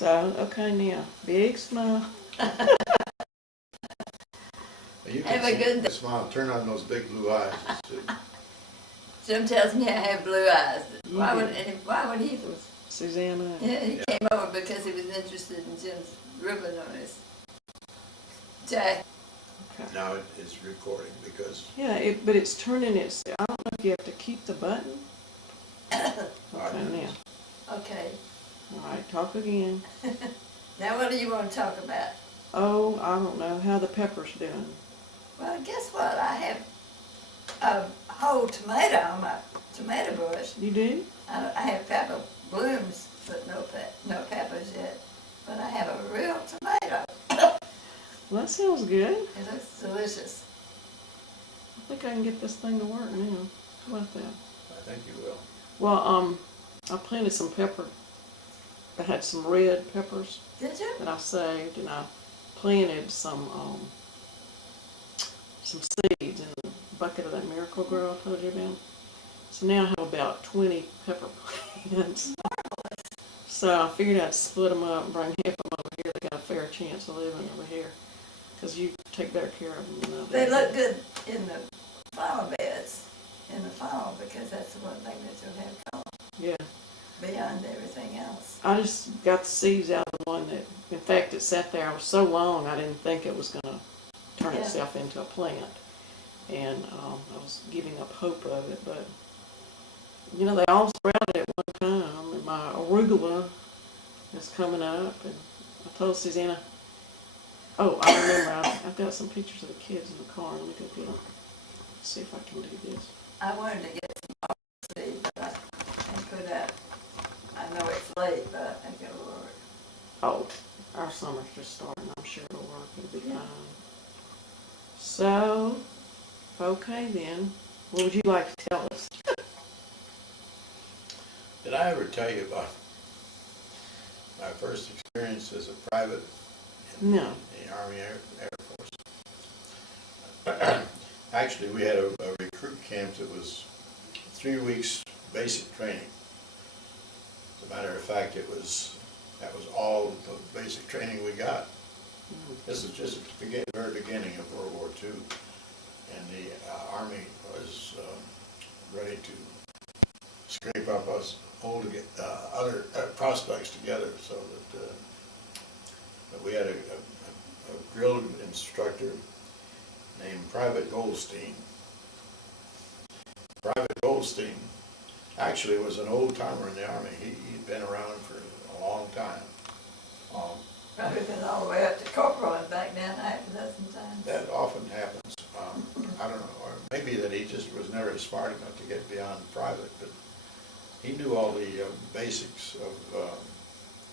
So, okay, now, big smile. You Have a can see good the smile, turn on those big blue eyes. Jim tells me I have blue eyes. You Why do. would he? With Susanna. Yeah, he came over because he was interested in Jim's ribbon on his tie. Okay. Now it's recording because, Yeah, but it's turning it. I don't know if you have to keep the button. Okay, now. Okay. All right, talk again. Now what do you want to talk about? Oh, I don't know. How the pepper's doing? Well, guess what? I have a whole tomato on my tomato bush. You do? I have pepper blooms, but no peppers yet. But I have a real tomato. Well, that sounds good. It looks delicious. I think I can get this thing to work now. How about that? I think you will. Well, I planted some pepper. I had some red peppers Did you? that I saved, and I planted some seeds in the bucket of that Miracle Grow I told you about. So now I have about 20 pepper plants. So I figured I'd split them up and bring half of them over here. They got a fair chance of living over here, because you take better care of them. They look good in the flower beds in the fall because that's the one thing that you'll have color Yeah. beyond everything else. I just got the seeds out of the one that, in fact, it sat there. I was so long I didn't think it was going to turn itself into a plant. And I was giving up hope of it, but you know, they all sprouted at one time. And my arugula is coming up, and I told Susanna, oh, I remember, I've got some pictures of the kids in the car. Let me go get them. See if I can do this. I wanted to get some seed, but I can't put out. I know it's late, but I think it'll work. Oh, our summer's just starting. I'm sure it'll work. It'll be Yeah. fine. So, okay then. What would you like to tell us? Did I ever tell you about my first experience as a private in No. the Army Air Force? Actually, we had a recruit camp that was 3 weeks basic training. As a matter of fact, that was all the basic training we got. This is just at the very beginning of World War II, and the Army was ready to scrape up us old other prospects together, so that we had a drill instructor named Private Goldstein. Private Goldstein actually was an old timer in the Army. He'd been around for a long time. Probably been all the way up to corporal and back down half a dozen times. That often happens. I don't know, or maybe that he just was never smart enough to get beyond private, but he knew all the basics of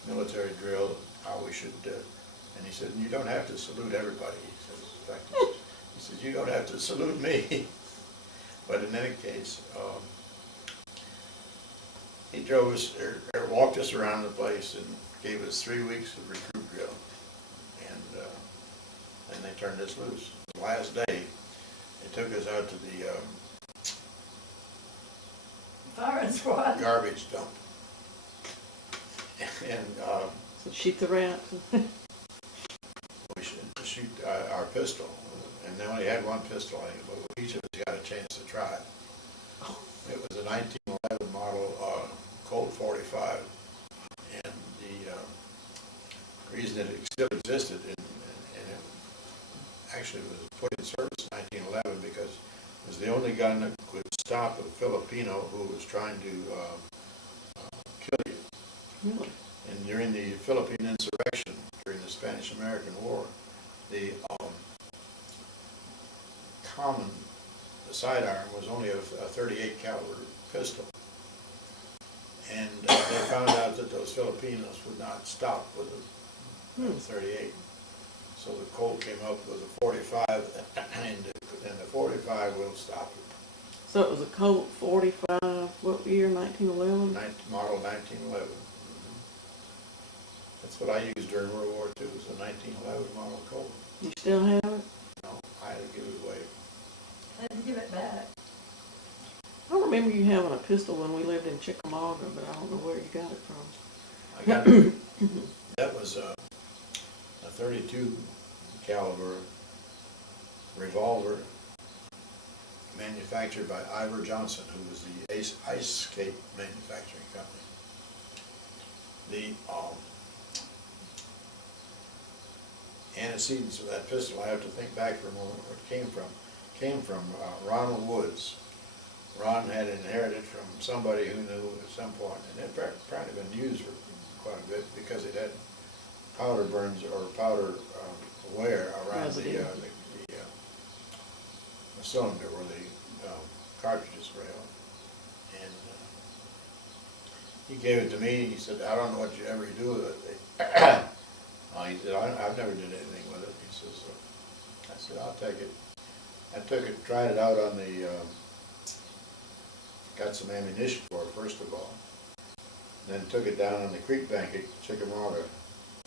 military drill, how we should, and he said, you don't have to salute everybody. He says, in fact, he says, you don't have to salute me. But in any case, he drove us, or walked us around the place and gave us 3 weeks of recruit drill. And then they turned us loose. The last day, they took us out to the Firing squad. garbage dump. And So shoot the rats. we should shoot our pistol. And they only had one pistol, but each of us got a chance to try it. It was a 1911 model Colt 45. And the reason that it still existed, and it actually was put in service in 1911 because it was the only gun that could stop a Filipino who was trying to kill you. Really? And during the Philippine insurrection, during the Spanish-American War, the common sidearm was only a 38 caliber pistol. And they found out that those Filipinos would not stop with a 38. So the Colt came up with a 45, and the 45 will stop it. So it was a Colt 45, what year, 1911? Model 1911. That's what I used during World War II, was a 1911 model Colt. You still have it? No, I had to give it away. I had to give it back. I remember you having a pistol when we lived in Chickamauga, but I don't know where you got it from. I got it. That was a 32 caliber revolver manufactured by Ivor Johnson, who was the ice skate manufacturing company. The antecedents of that pistol, I have to think back for a moment where it came from Ronald Woods. Ron had inherited from somebody who knew at some point, and it had apparently been used for quite a bit because it had powder burns or powder wear around the cylinder where the cartridges were held. And he gave it to me. He said, "I don't know what you ever do with it." He said, "I've never did anything with it." He says, I said, "I'll take it." I took it, tried it out on the, got some ammunition for it first of all. Then took it down on the creek bank at Chickamauga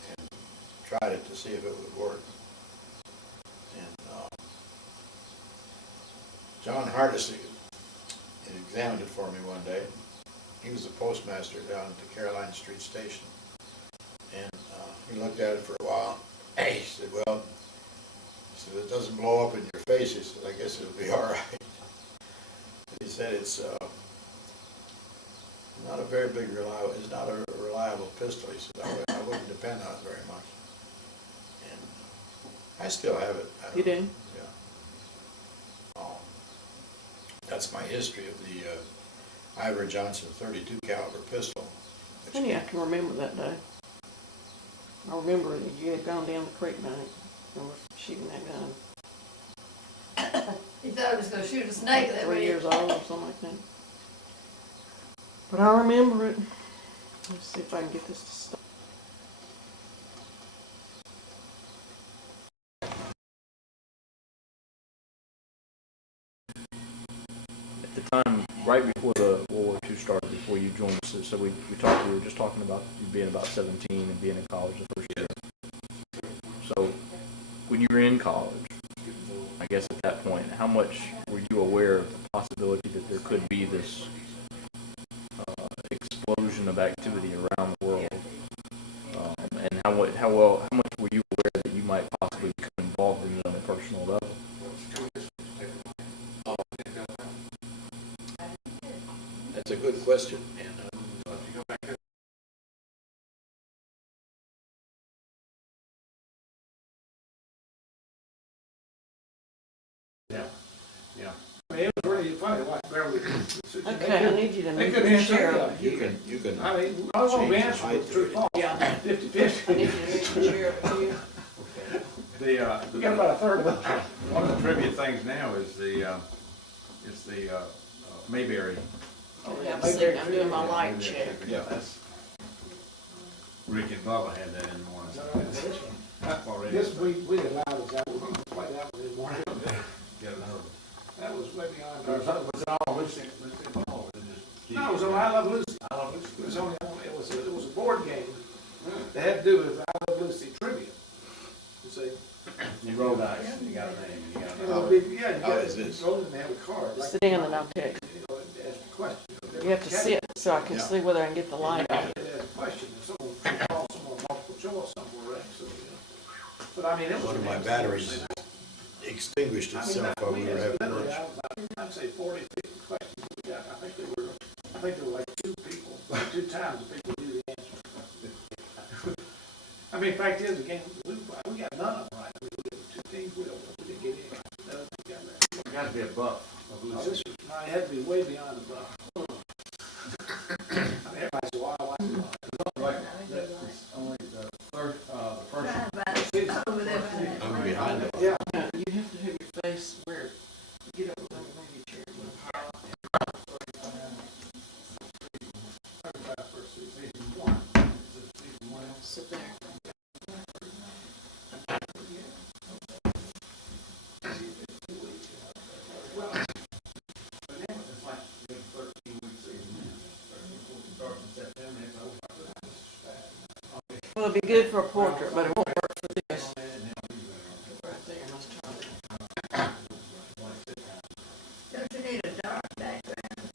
and tried it to see if it would work. And John Hardesty examined it for me one day. He was the postmaster down at the Caroline Street Station. And he looked at it for a while. He said, "Well," he said, "it doesn't blow up in your face." He said, "I guess it'll be all right." He said, "It's not a very big reliable, it's not a reliable pistol." He said, I wouldn't depend on it very much. And I still have it. You do? Yeah. That's my history of the Ivor Johnson 32 caliber pistol. Funny, I can remember that day. I remember that you had gone down the creek bank and were shooting that gun. He thought he was gonna shoot a snake that 3 way. years old or something like that. But I remember it. Let's see if I can get this to stop. At the time, right before the World War II started, before you joined us, so we were just talking about you being about 17 and being in college the first year. So when you were in college, I guess at that point, how much were you aware of the possibility that there could be this explosion of activity around the world? And how much were you aware that you might possibly become involved in it on a personal level? That's a good question. And Yeah. I mean, it was really funny, like Beverly. Okay, I need you to They move couldn't your answer chair any up. of you it. can I mean, I was gonna be change the answering height with true of it. false. Yeah. 50-50. I need you to move your chair up here. We got about a third of it. One of the trivia things now is the Mayberry. Oh, yeah, I'm doing my light check. Yeah. That's, Rick and Bubba had that in the morning. Already. This, we allowed us that, we're gonna play that one this morning. Get another. That was way beyond Was our. it all Lucy involved? No, it was on I Love Lucy. It was only, it was a board game that had to do with I Love Lucy trivia. You see? You roll dice and you got a name and you got You a know, number. yeah, you How got is this? roll and have a card. like- Sit down and I'll text. You know, ask a question. You have to sit so I can Yeah. see whether I can get the light out. It asked a question, and someone can call someone multiple choice somewhere, right? So, you know. But I mean, it was. One of my batteries extinguished I mean, itself while we were having literally, lunch. I'd say 40, 50 questions we got. I think there were like two times the people knew the answer. I mean, fact is, the game, we got none of them right. I mean, we had two teams, we didn't get any. No, we got that. You got to be a buff of Oh, Lucy. this was, no, it had to be way beyond the buck. I mean, everybody said, well, I like the buck. Only the first. Trying to find it over there behind it. I'm behind it. Yeah. You have to have your face where, get up and move your chair. Sit there. Well, it'd be good for a portrait, but it won't work for this. Right there, let's try it. Don't you need a dark background?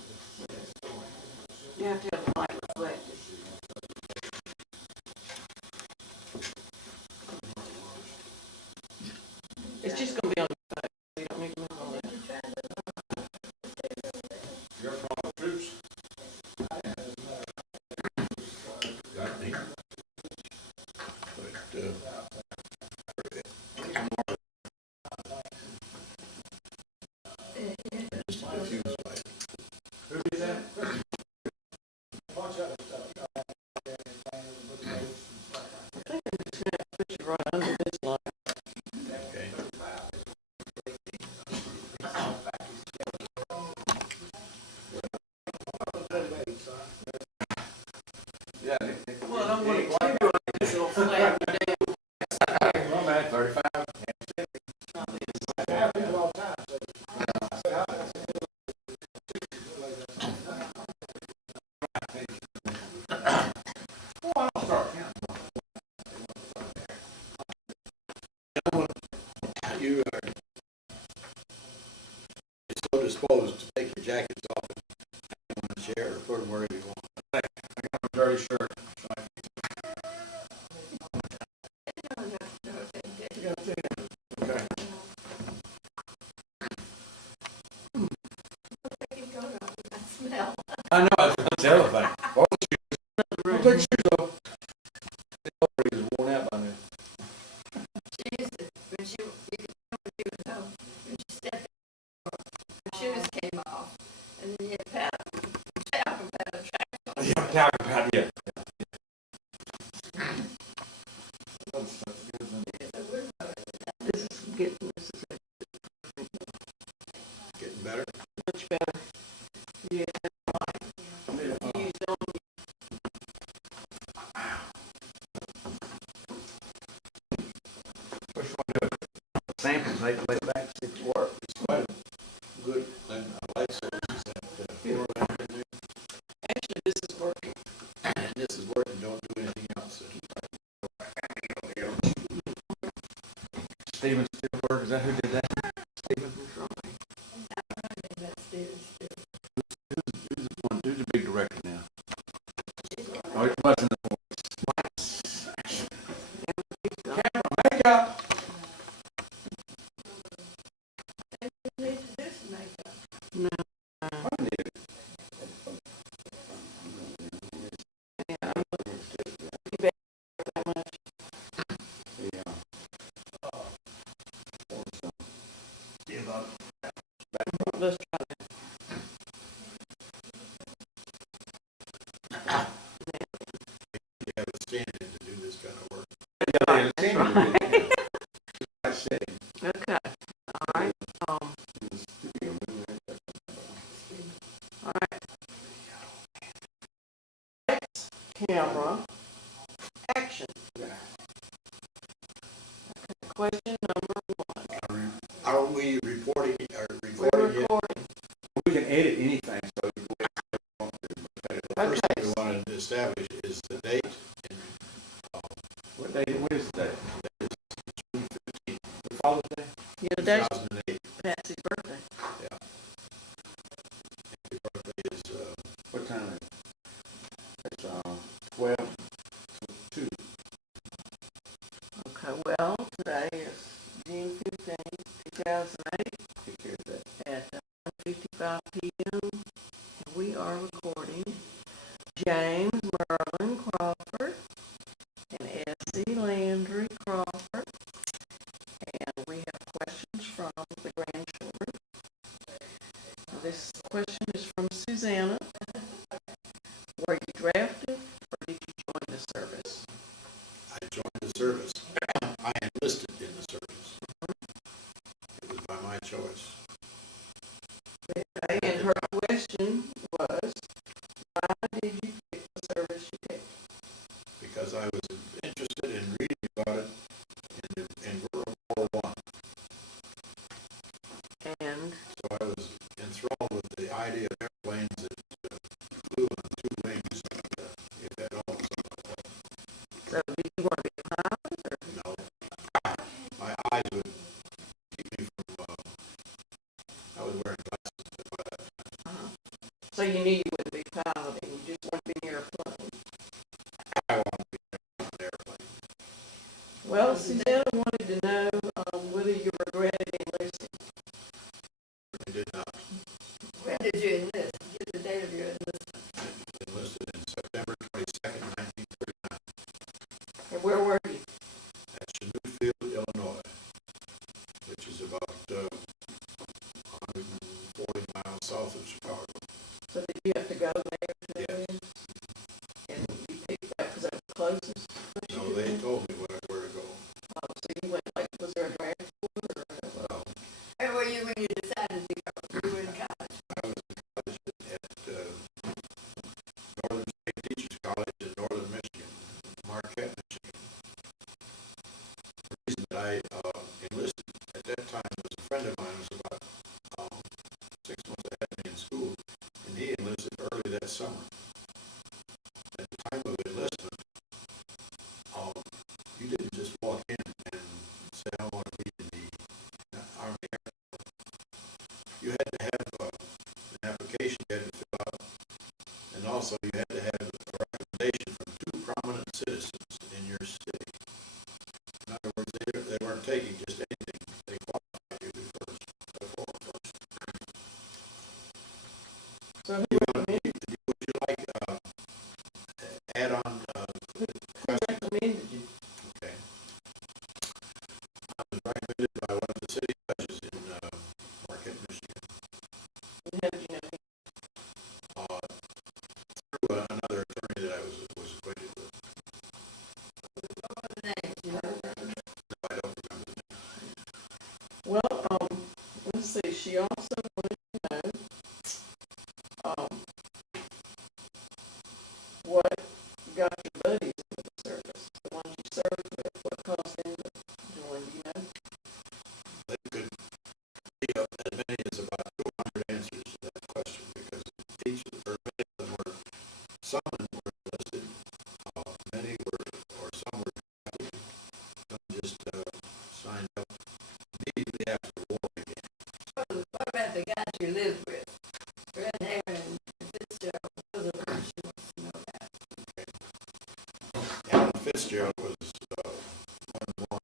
You have to have the light reflected. disposed to take your jackets off and hang them on the chair or put them wherever you want. Dirty shirt. Okay. Smell. I know, that's the other thing. All the shoes. Don't take your shoes off. The already is worn out by now. She used to, when she, you could tell when she was home, when she stepped out, her shoes came off, and then you pat them, tap them, pat a track on. Yeah, talking about, yeah. This is getting, this is Getting better? much better. Yeah. You don't, Which one do it? Samples, they lay back, see if it works. It's quite a good, and I like services that, floor lamp in there. actually, this is working. And this is working, don't do anything else. Steven Spielberg, is that who did that? Steven? That's Steven's too. Who's the big director now? Oh, it wasn't the voice. Camera, makeup. And you need to do some makeup. No, I need it. yeah, I'm looking back that much. Yeah. Let's try that. You have a stand-in to do this kind of work. Okay, all right, all right. Next, camera, action. Okay, question number one. Are we reporting, or We're recording yet? recording. We can edit anything, so The first thing we want to establish is the date, and what day, what is the day? Father's Day? You know, that's 2008. Patsy's birthday. Yeah. Happy birthday is, What time is it? It's, 12 to 2. Okay, well, today is June 15th, 2008, Take care of that. at 1:55 p.m. And we are recording James Merlin Crawford and Essie Landry Crawford. And we have questions from the grandchildren. Now, this question is from Susanna. Were you drafted or did you join the service? I joined the service. I enlisted in the service. It was by my choice. Okay, and her question was, why did you pick the service you picked? Because I was interested in reading about it in World War I. And So I was enthralled with the idea of airplanes that flew on two wings, if at all. so did you want to be a pilot or? No, my eyes would keep me from, I was wearing glasses by that time. So you knew you wouldn't be piloting, you just want to be near a plane. I wanted to be on an airplane. Well, Susanna wanted to know whether you regretted enlisting. I did not. When did you enlist? Get the date of your enlistment. Enlisted in September 22nd, 1939, And where were you? at Chanute, Illinois, which is about 140 miles south of Chicago. So did you have to go there to Yes. live? And you picked that because that was closest? No, they told me where to go. So you went, like, was there a draft for it or? Well, Where were you when you decided to go? You were in college. I was in college at Northern State Teachers College in Northern Michigan, Marquette, Michigan. The reason that I enlisted at that time was a friend of mine was about 6 months ahead of me in school, and he enlisted early that summer. At the time of enlistment, you didn't just walk in and say, I want to be in the Army Air Force. You had to have lived with. Red Hair and Fitzgerald, those are the ones she wants to know about. Alan Fitzgerald was one of the more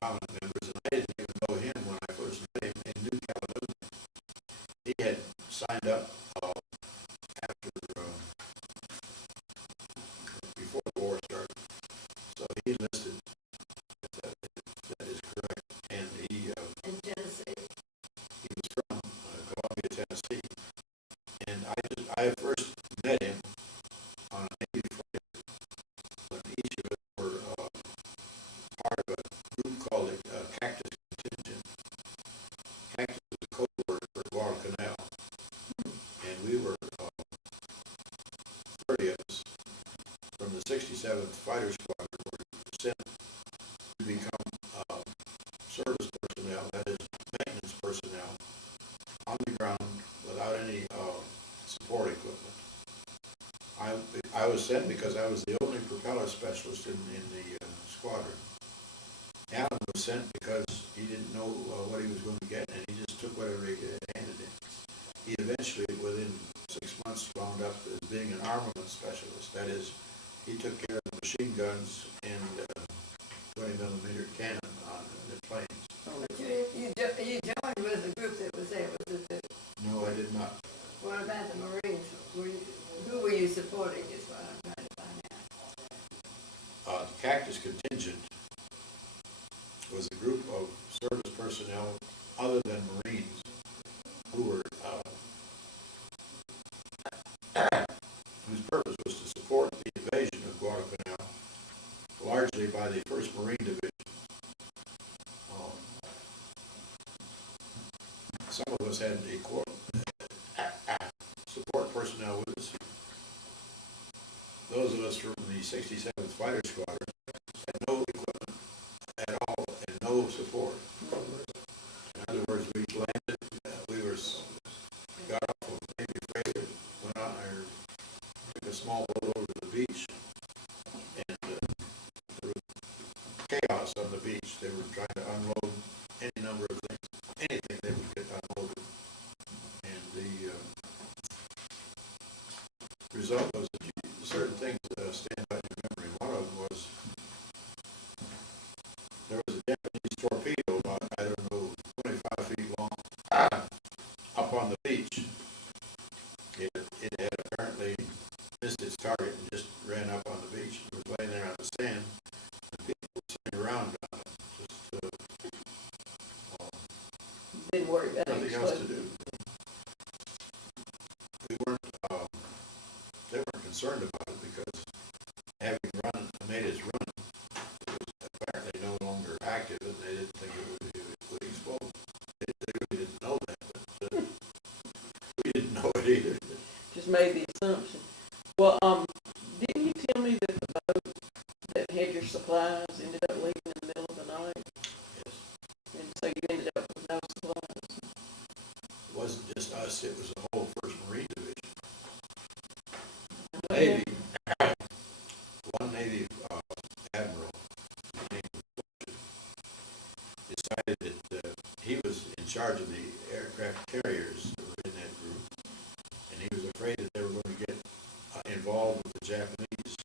prominent members, and I didn't even know him when I first met him in New Caledonia. He had signed up after before the war started, so he enlisted. If that is correct, and he In Tennessee. was from Columbia, Tennessee, and I first met him on a Navy flight when each of us were part of a group called the Cactus Contingent. Cactus was a code word for Guadalcanal, and we were 30 of us from the 67th Fighter Squadron were sent to become service personnel, that is, maintenance personnel, on the ground without any support equipment. I was sent because I was the only propeller specialist in the squadron. Alan was sent because he didn't know what he was going to get, and he just took whatever he handed him. He eventually, within 6 months, wound up as being an armament specialist. That is, he took care of the machine guns and 20mm cannon on the planes. But you joined with the group that was there, was it the, No, I did not. what about the Marines? Who were you supporting is what I'm trying to find out. The Cactus Contingent was a group of service personnel other than Marines who were whose purpose was to support the invasion of Guadalcanal, largely by the 1st Marine Division. Some of us had support personnel with us. Those of us from the 67th Fighter Squadron had no equipment at all and no support. In other words, we landed, got off of Navy freighter, went out there, took a small boat over to the beach, and there was chaos on the beach. They were trying to unload any number of things, anything they would get unloaded. And the result was that certain things stand out in your memory. One of them was there was a Japanese torpedo about, I don't know, 25 feet long, up on the beach. It had apparently missed its target and just ran up on the beach. It was laying there on the sand, and people were sitting around on it, just Didn't worry about it. nothing else to do. We weren't, they weren't concerned about it because having made its run, it was apparently no longer active, and they didn't think it would explode. They really didn't know that, but we didn't know it either. Just made the assumption. Well, didn't you tell me that the boat that had your supplies ended up leaving in the middle of the night? Yes. And so you ended up with no supplies? It wasn't just us, it was the whole 1st Marine Division. Well, Navy, one Navy admiral named decided that he was in charge of the aircraft carriers that were in that group, and he was afraid that they were going to get involved with the Japanese.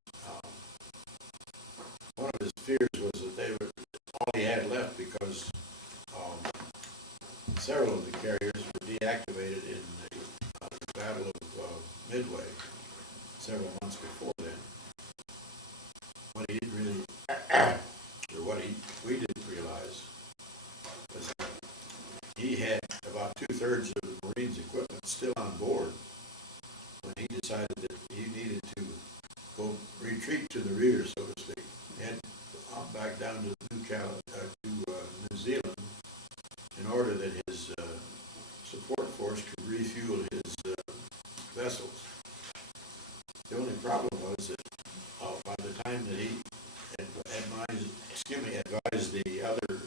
One of his fears was that they were all he had left because several of the carriers were deactivated in the Battle of Midway several months before then. What he didn't really, or what we didn't realize, was that he had about 2/3 of the Marines' equipment still on board when he decided that he needed to go retreat to the rear, so to speak, and back down to New Zealand in order that his support force could refuel his vessels. The only problem was that by the time that he advised the other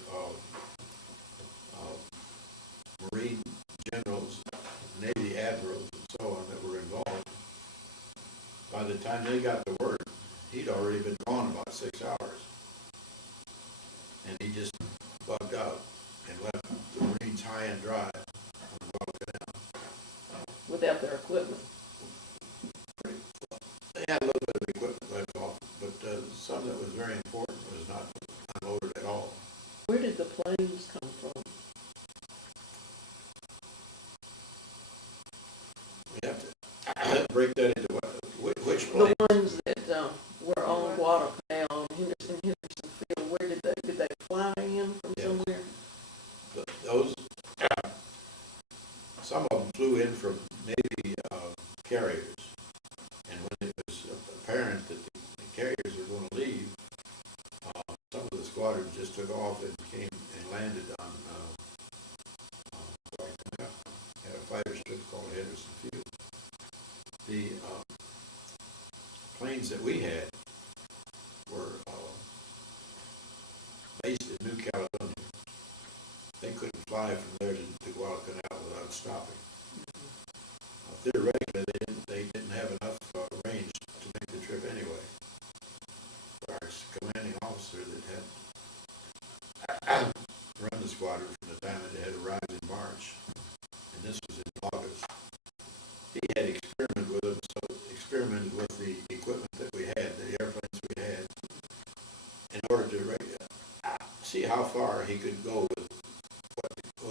Marine generals, Navy admirals, and so on that were involved, by the time they got the word, he'd already been gone about 6 hours. And he just bugged out and left the Marines high and dry without their equipment. They had a little bit of equipment left off, but some that was very important was not unloaded at all. Where did the planes come from? We have to break that into which The plane? ones that were on Guadalcanal and Henderson Field, where did they fly in from Yes. somewhere? Those, some of them flew in from Navy carriers, and when it was apparent that the carriers were going to leave, some of the squadrons just took off and came and landed on Guadalcanal. Had a fighter strip called Henderson Field. The planes that we had were based in New Caledonia. They couldn't fly from there to Guadalcanal without stopping. Theoretically, they didn't have enough range to make the trip anyway. Our commanding officer that had run the squadron from the time it had arrived in March, and this was in August, he had experimented with the equipment that we had, the airplanes we had, in order to see how far he could go with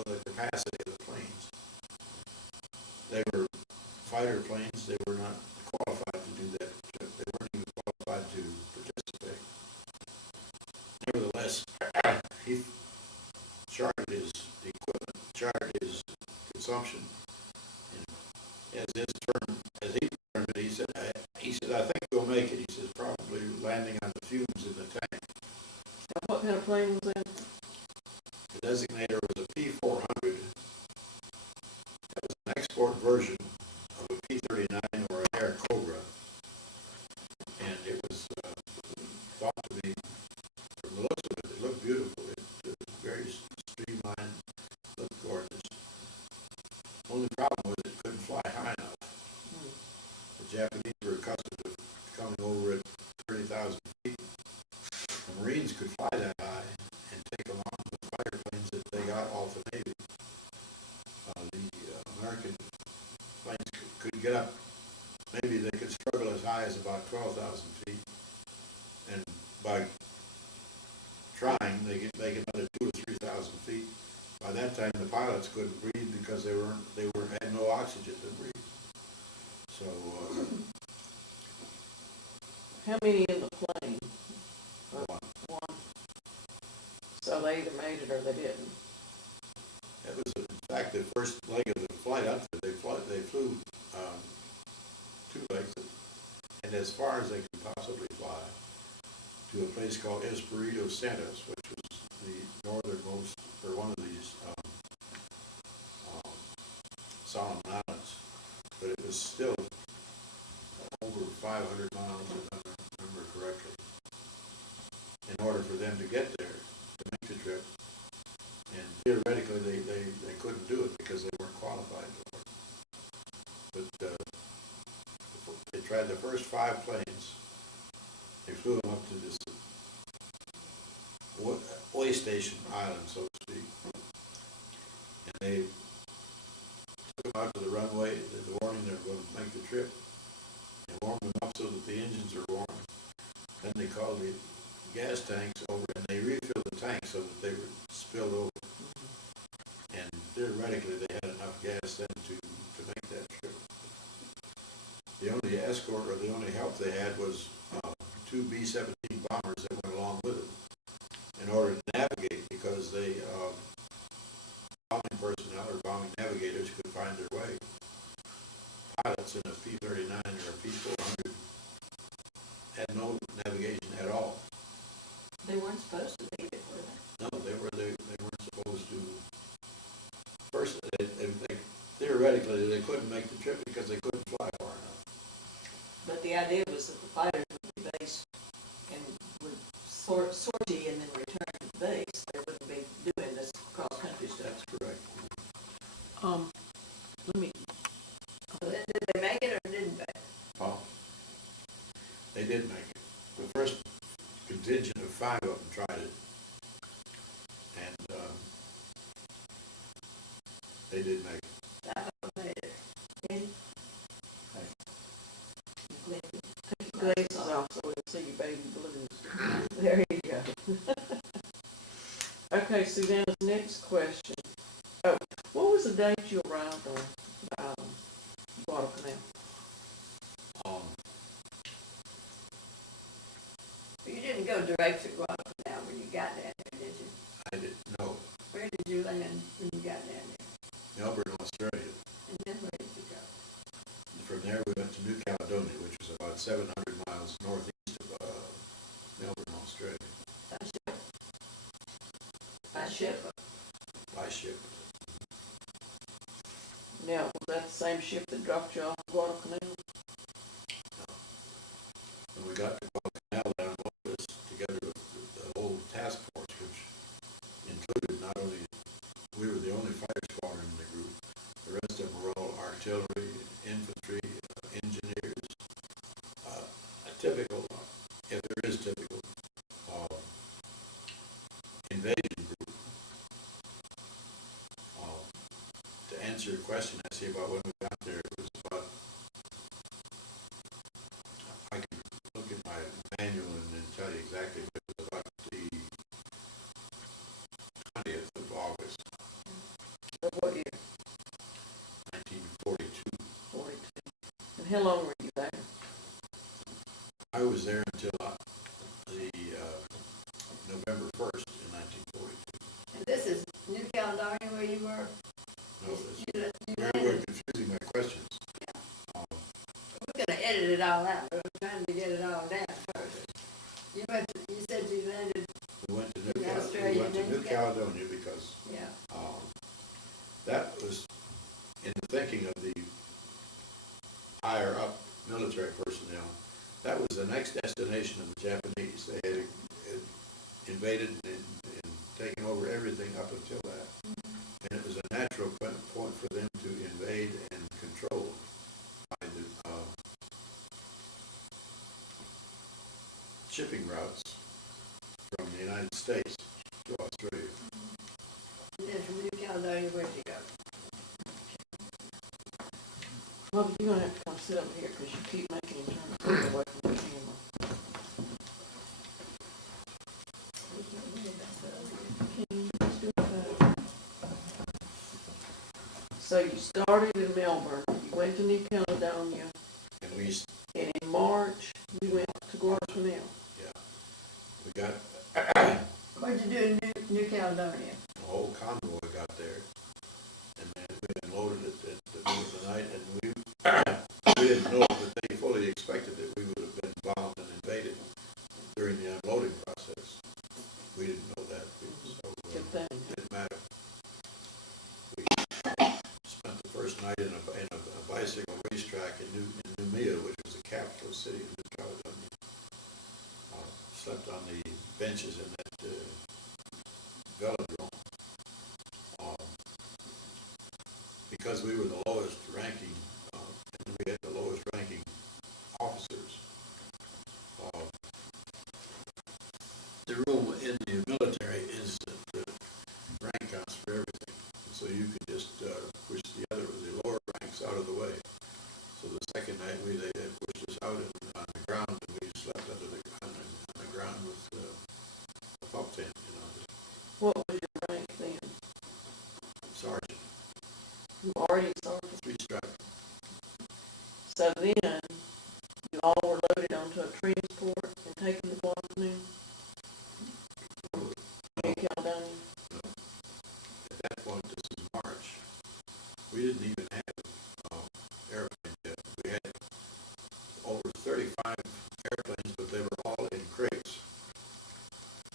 the capacity of the planes. They were fighter planes. They were not qualified to do that trip. They weren't even qualified to participate. Nevertheless, he charted his equipment, charted his consumption, and as he termed it, he said, I think we'll make it. He says, probably landing on the fumes in the tank. Now, what kind of plane was that? The designator was a P-400. That was an export version of a P-39 or an Air Cobra. And it was thought to be, from the looks of it, it looked beautiful. It was very streamlined, looked gorgeous. Only problem was it couldn't fly high enough. The Japanese were accustomed to coming over at 30,000 feet. The Marines could fly that high and take them on the fighter planes that they got off the Navy. The American planes could get up, maybe they could struggle as high as about 12,000 feet, and by trying, they could make another 2,000 or 3,000 feet. By that time, the pilots couldn't breathe because they had no oxygen to breathe. So, How many in the plane? one. So they either made it or they didn't. That was, in fact, the first leg of the flight up there. They flew 2 legs, and as far as they could possibly fly, to a place called Espiritu Santos, which was the northernmost, or one of these Solomon Islands. But it was still over 500 miles, if I remember correctly, in order for them to get there, to make the trip. And theoretically, they couldn't do it because they weren't qualified for it. But they tried the first 5 planes. They flew them up to this way station island, so to speak. And they took them out to the runway, the warning they were going to make the trip. They warmed them up so that the engines are warm. Then they called the gas tanks over, and they refilled the tanks so that they were spilled over. And theoretically, they had enough gas then to make that trip. The only escort or the only help they had was 2 B-17 bombers that went along with them in order to navigate, because they bombing personnel or bombing navigators could find their way. Pilots in a P-39 or a P-400 had no navigation at all. They weren't supposed to leave it, were they? No, they weren't supposed to. First, they theoretically they couldn't make the trip because they couldn't fly far enough. But the idea was that the fighters would be based and would sortie and then return to the base. They wouldn't be doing this cross-country stuff. That's correct. Let me, Did they make it or didn't they? Oh, they did make it. The first contingent of 5 of them tried it, and they did make it. That one made it. And There you go. Okay, Susanna's next question. Oh, what was the date you arrived on Guadalcanal? You didn't go direct to Guadalcanal when you got down there, did you? I didn't know. Where did you land when you got down there? Melbourne, Australia. And then where did you go? From there, we went to New Caledonia, which was about 700 miles northeast of Melbourne, Australia, By ship? By ship? by ship. Now, was that the same ship that dropped you off at Guadalcanal? When we got to Guadalcanal, they unloaded us together with the whole task force, which included not only, we were the only fighter squadron in the group, the rest of them were all artillery, infantry, engineers, a typical, if there is typical, invasion group. To answer your question, I see about when we got there, it was about, I can look at my manual and then tell you exactly, but it was about the 20th of August, Of what year? 1942. 42. And how long were you there? I was there until the November 1st in 1942. And this is New Caledonia where you were? No, this, You you landed? were confusing my questions. We're gonna edit it all out, but I'm trying to get it all down first. You said you landed, We went to In New Australia, then Caledonia because yeah, that was in the thinking of the higher up military personnel. That was the next destination of the Japanese. They had invaded and taken over everything up until that. And it was a natural point for them to invade and control by the shipping routes from the United States to Australia. and then from New Caledonia, where'd you go? Well, you're gonna have to come sit over here because you keep making him turn away from the camera. Can you just do that? So you started in Melbourne, you went to New Caledonia, And we, and in March, you went to Guadalcanal. we got, What'd you do in New Caledonia? the whole convoy got there. And then we unloaded it at the middle of the night, and we didn't know that they fully expected that we would have been bombed and invaded during the unloading process. We didn't know that, so Good it thing. didn't matter. We spent the first night in a bicycle racetrack in Noumea, which was the capital city of New Caledonia. Slept on the benches in that velodrome. Because we were the lowest ranking, and we had the lowest ranking officers. The rule in the military is that the rank counts for everything. And so you could just push the lower ranks out of the way. So the second night they had pushed us out on the ground, and we slept on the ground with a pup tent, What was your rank then? sergeant, You already started. 3-stripe. So then, you all were loaded onto a transport and taken to Guadalcanal? New Caledonia? At that point, this is March, we didn't even have airplanes yet. We had over 35 airplanes, but they were all in crates.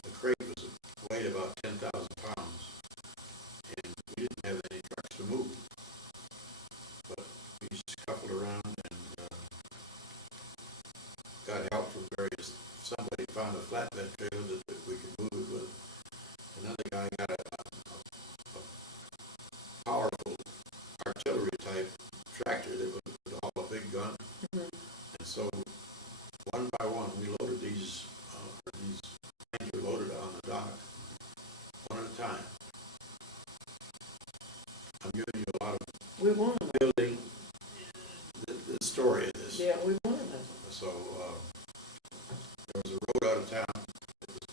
The crate weighed about 10,000 pounds, and we didn't have any trucks to move. But we scuffled around and got help from somebody found a flatbed trailer that we could move it with. Another guy got a powerful artillery type tractor that would haul a big gun. Mhm. And so one by one, we loaded these planes were loaded on the dock, one at a time. I'm giving you a lot of We won them. building the story of this. Yeah, we won them. So there was a road out of town that was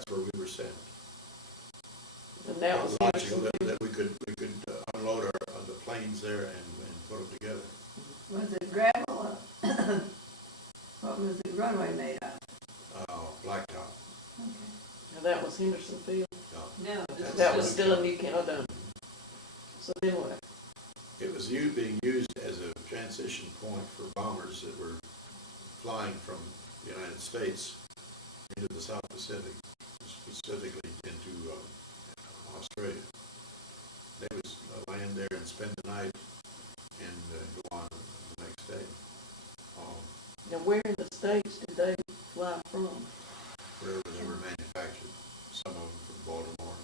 That's where we were sent. And that was Logical Henderson. that we could unload the planes there and put them together. Was it gravel? What was the runway made of? Blacktop. Okay. Now that was Henderson Field. No, That's- That was still in New Canada. So then what? It was being used as a transition point for bombers that were flying from the United States into the South Pacific, specifically into Australia. They would land there and spend the night and go on the next day. Now where in the States did they fly from? Wherever they were manufactured, some of them from Baltimore,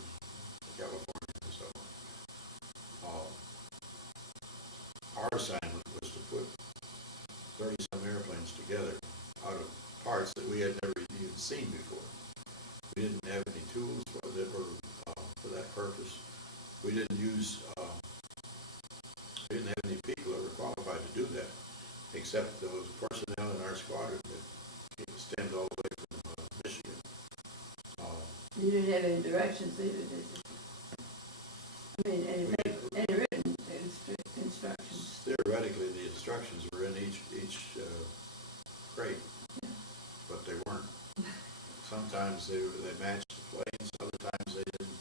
California, and so on. Our assignment was to put 30-some airplanes together out of parts that we had never even seen before. We didn't have any tools that were for that purpose. We didn't have any people that were qualified to do that, except those personnel in our squadron that stemmed all the way from Michigan. You didn't have any directions either, did you? I mean, any written instructions? Theoretically, the instructions were in each crate, but they weren't. Sometimes they matched the planes, other times they didn't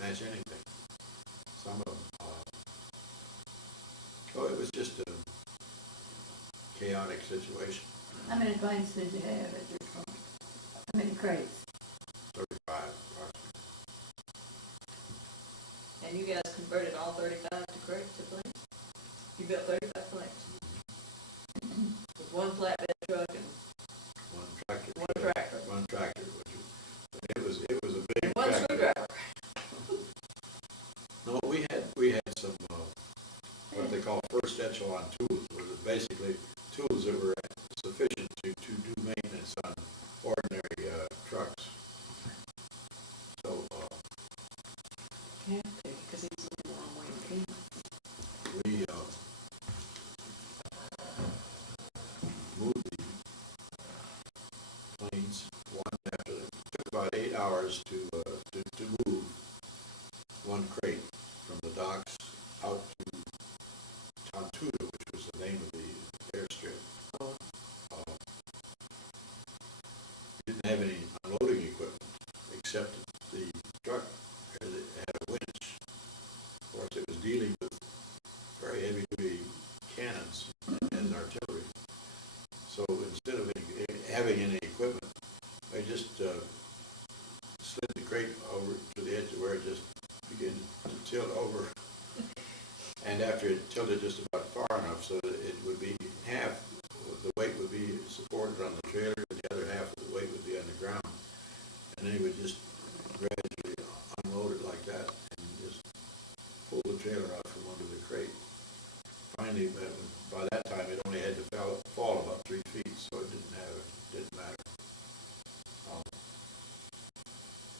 match anything. Some of them. It was just a chaotic situation. How many planes did you have at your point? How many crates? 35 approximately. and you guys converted all 35 to planes? You built 35 planes? With one flatbed truck and One tractor. one tractor? One tractor. It was a big And one tractor. screwdriver? No, we had some what they call first echelon tools, which were basically tools that were sufficient to do maintenance on ordinary trucks. So Can't take because he's looking the wrong way in camp. we moved the planes one after the It took about 8 hours to move one crate from the docks out to Tontuda, which was the name of the airstrip. We didn't have any unloading equipment except the truck had a winch. Of course, it was dealing with very heavy-duty cannons and artillery. So instead of having any equipment, they just slid the crate over to the edge of where it just began to tilt over. And after it tilted just about far enough so that it would be half, the weight would be supported on the trailer, and the other half of the weight would be on the ground. And then he would just gradually unload it like that and just pull the trailer out from under the crate. Finally, by that time, it only had to fall about 3 feet, so it didn't matter.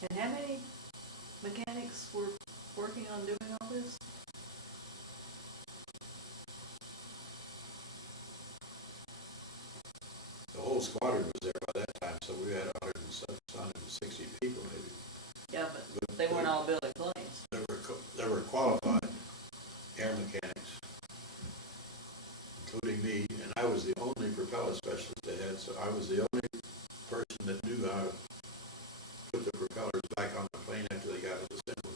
And how many mechanics were working on doing all this? The whole squadron was there by that time, so we had 160 people maybe. Yeah, but they weren't all building planes. There were qualified air mechanics, including me, and I was the only propeller specialist they had, so I was the only person that knew how to put the propellers back on the plane after they got it assembled.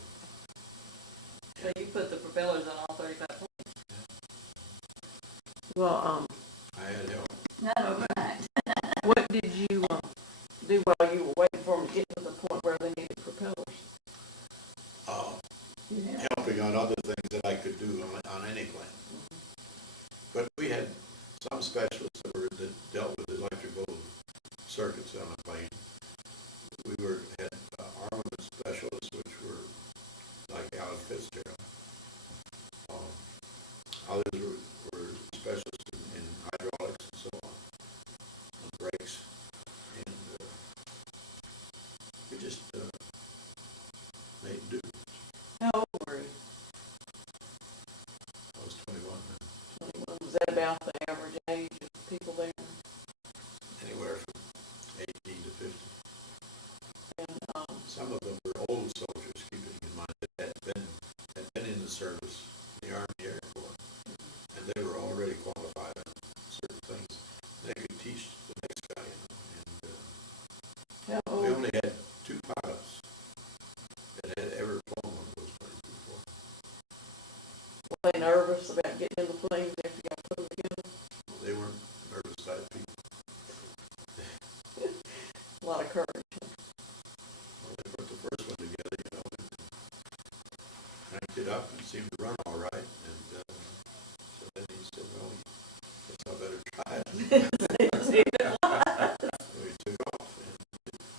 So you put the propellers on all 35 planes? Well, I had help. Not overnight. what did you do while you were waiting for them to get to the point where they needed propellers? You have Helping on other things that I could do on any plane. But we had some specialists that dealt with electrical circuits on a plane. We had armament specialists, which were like Alan Fitzgerald. Others were specialists in hydraulics and so on brakes. And we just made do. How old were you? I was 21 then. 21. Was that about the average age of people there? Anywhere from 18 to 50. anybody nervous about getting in the planes after y'all put them together? They weren't nervous type people. A lot of courage. Well, they put the first one together, you know, and cranked it up and seemed to run all right. And so then he said, well, I guess I better try it. So he took off and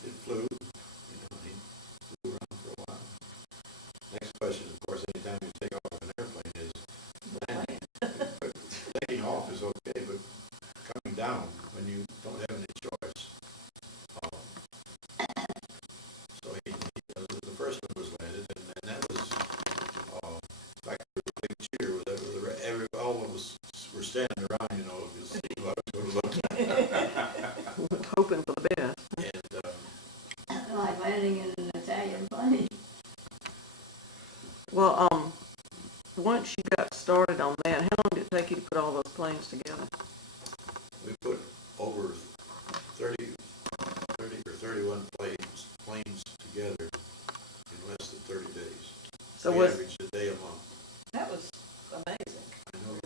it flew, you know, he flew around for a while. Next question, of course, anytime you take off an airplane is landing. But taking off is okay, but coming down when you don't have any choice. So the first one was landed, and that was, like a big cheer. All of us were standing around, you know, to see what it was going to look like. Hoping for the best. And Like landing in an Italian plane. Well, once you got started on that, how long did it take you to put all those planes together? we put over 30 or 31 planes together in less than 30 days. So We was averaged a day a month. That was amazing. I know.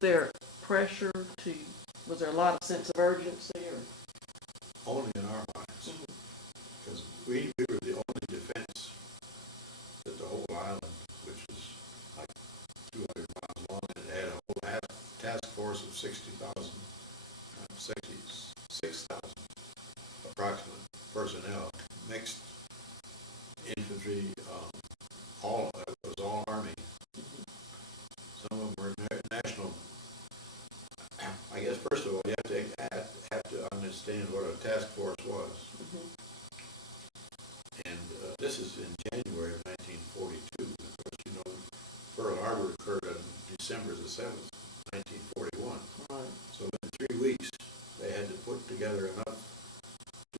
there pressure to, was there a lot of sense of urgency or? Only in our minds, because we were the only defense that the whole island, which was like 200 miles long, and it had a whole task force of 66,000 approximate personnel, mixed infantry, it was all Army. Some of them were national. I guess first of all, you have to understand what a task force was. And this is in January of 1942. Of course, you know, Pearl Harbor occurred on December the 7th, 1941. Right. So in 3 weeks, they had to put together enough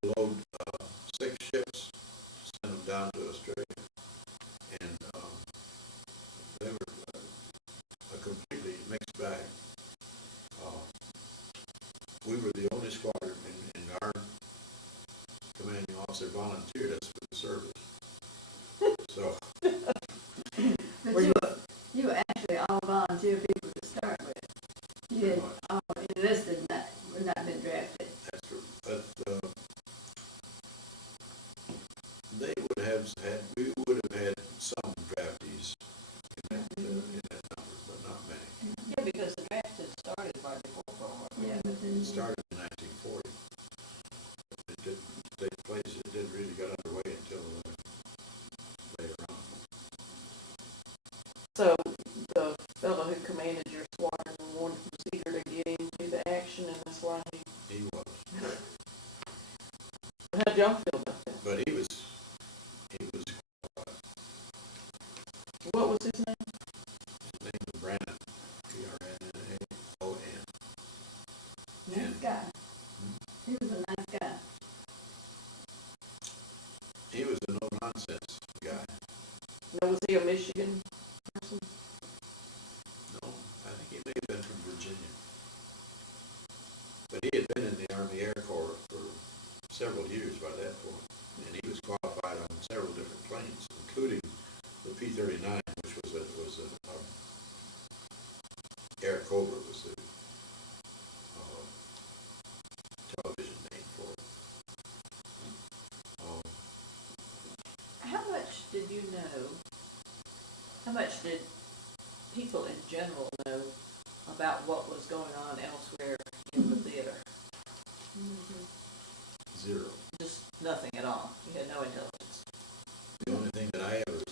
to load 6 ships to send them down to Australia. And they were a completely mixed bag. We were the only squadron in our commanding officer volunteered us for the service. So But you were actually all volunteer people to start with. You had all enlisted, not been drafted. that's true. But we would have had some draftees in that number, but not many. Yeah, because the draft had started right before Pearl Harbor. Yeah, but then. It started in 1940. It didn't take place, it didn't really get underway until later on. So the fellow who commanded your squadron was eager to get into the action, and that's why He was. how'd y'all feel about that? But he was What was his name? his name was Brannon, Brannon. Nice guy. He was a nice guy. He was a no-nonsense guy. No, was he a Michigan person? No, I think he may have been from Virginia. But he had been in the Army Air Corps for several years by that point, and he was qualified on several different planes, including the P-39, which was a Air Cobra was the television name for it. How much did you know, how much did people in general know about what was going on elsewhere in the theater? Zero. Just nothing at all. You had no intelligence. The only thing that I ever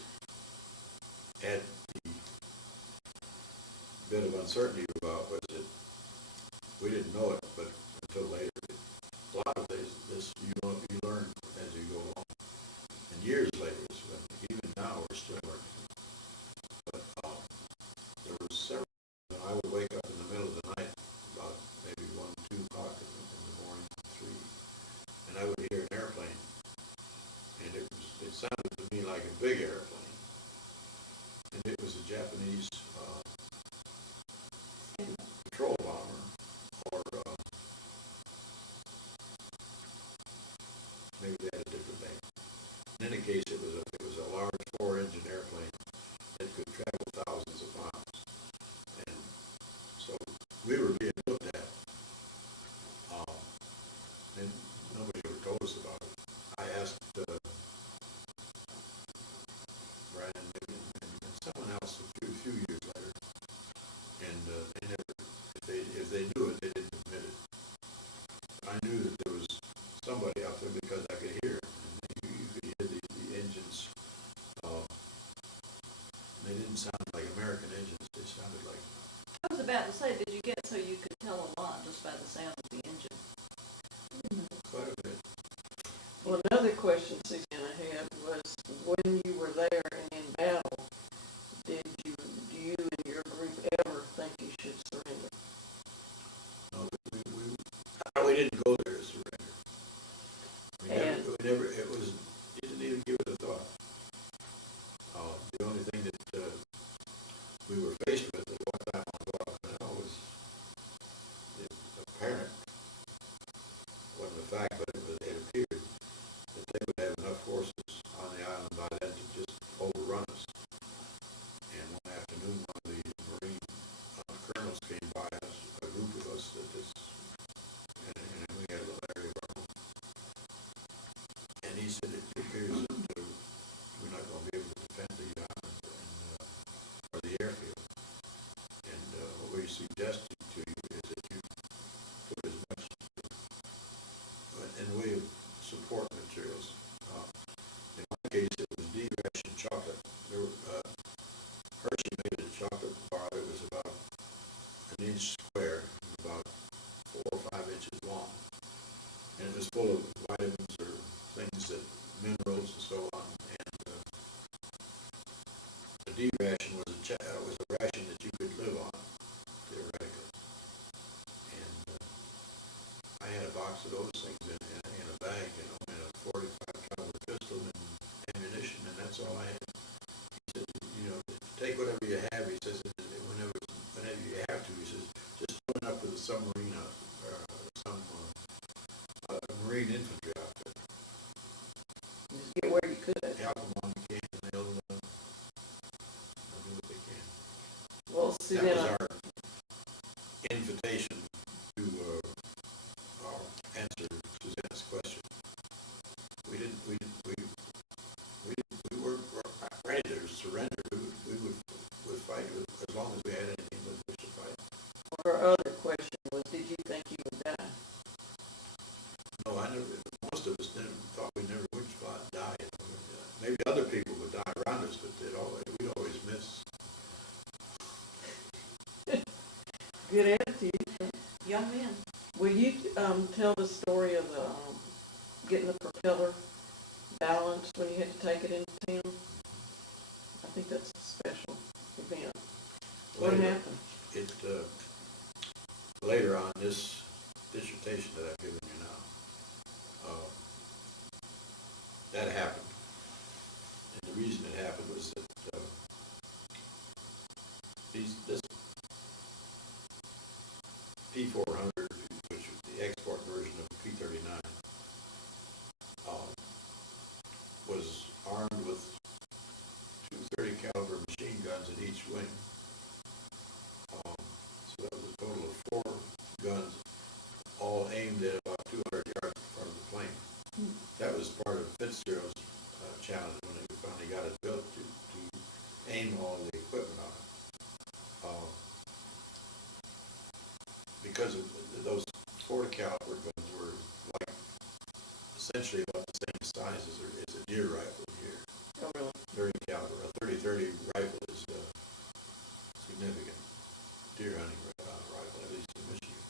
had the bit of uncertainty about was that we didn't know it, but until later, a lot of this you learn as you go along. And years later, even now we're still learning. But there was several. I would wake up in the middle of the night, about maybe 1, 2 o'clock in the morning, 3, and I would hear an airplane, and it sounded to me like a big airplane, and it was a Japanese patrol bomber, or maybe they had a different name. In any case, it was a large 4-engine airplane that could travel thousands of miles. out there because I could hear it. And you could hear the engines. They didn't sound like American engines. They sounded like. I was about to say, did you get so you could tell a lot just by the sound of the engine? Quite a bit. Well, another question Susanna had was, when you were there and in battle, do you and your group ever think you should surrender? No, we didn't go there to surrender. We never, it was, you didn't even give it a thought. The only thing that we were faced with at one time on Guadalcanal was the apparent, wasn't a fact, but it appeared that they would have enough forces on the island by then to just overrun us. And one afternoon, one of the Marine colonels came by us, a group of us that this, and we had a little area of our own. And he said, it appears that we're not going to be able to defend the island or the airfield. And what we're suggesting to you is that you put as much in the way of support materials. In my case, it was D-ration chocolate. There were, Hershey made a chocolate bar that was about an inch square, about 4 or 5 inches long. And it was full of vitamins or things that, minerals and so on. And the D-ration was a ration that you could live on, theoretically. And I had a box of those things in a bag, in a 45 caliber pistol and ammunition, and that's all I had. He said, take whatever you have. He says, whenever you have to, he says, just join up with a submarine some marine infantry outfit. Just get where you could. Help them on the can, and they'll do what they can. Well, That was Susanna, our invitation to answer Susanna's question. We weren't ready to surrender. We would fight as long as we had anything with which to fight. her other question was, did you think you would die? No, most of us thought we never would die. Maybe other people would die around us, but we'd always miss. Good attitude. Young men. Will you tell the story of the getting the propeller balanced when you had to take it into town? I think that's a special event. What happened? Later on, this dissertation that I've given you now, that happened. And the reason it happened was that this P-400, which was the export version of the P-39, was armed with 230 caliber machine guns in each wing. So that was a total of 4 guns, all aimed at about 200 yards in front of the plane. That was part of Fitzgerald's challenge when they finally got it built to aim all the equipment on it. Because of those 40 caliber guns were like essentially about the same size as a deer rifle here. Oh, really? 30 caliber. A 30-30 rifle is significant deer hunting rifle, at least in Michigan.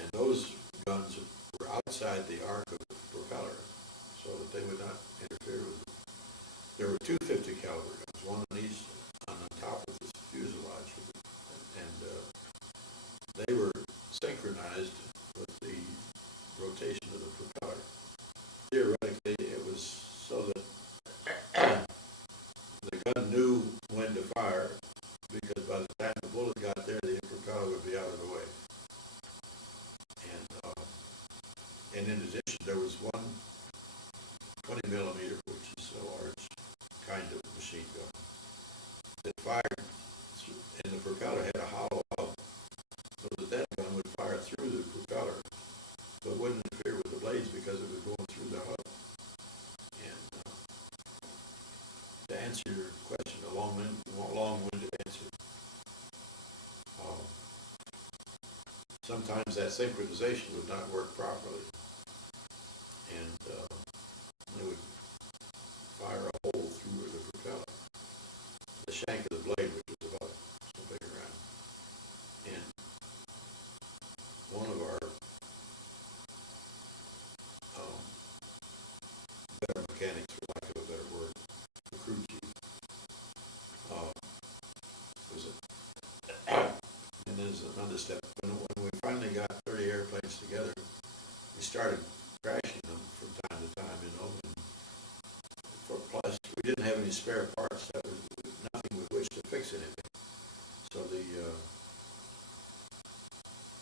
And those guns were outside the arc of the propeller, so that they would not interfere with it. There were 2 50 caliber guns, one on each on the top of the fuselage, and they were synchronized with the rotation of the propeller. Theoretically, it was so that the gun knew when to fire, because by the time the bullet got there, the propeller would be out of the way. And in addition, there was one 20 millimeter, which is a large kind of machine gun, that fired, and the propeller had a hollow hub, so that gun would fire through the propeller, but wouldn't interfere with the blades because it was going through the hub. And to answer your question, a long-winded answer, sometimes that synchronization would not work properly. And they would fire a hole through the propeller, the shank of the blade, which was about so big around. And one of our better mechanics, for lack of a better word, the crew chief, was it? And there's another step. When we finally got 30 airplanes together, we started crashing them from time to time, you know. And plus, we didn't have any spare parts. That was nothing with which to fix anything. So the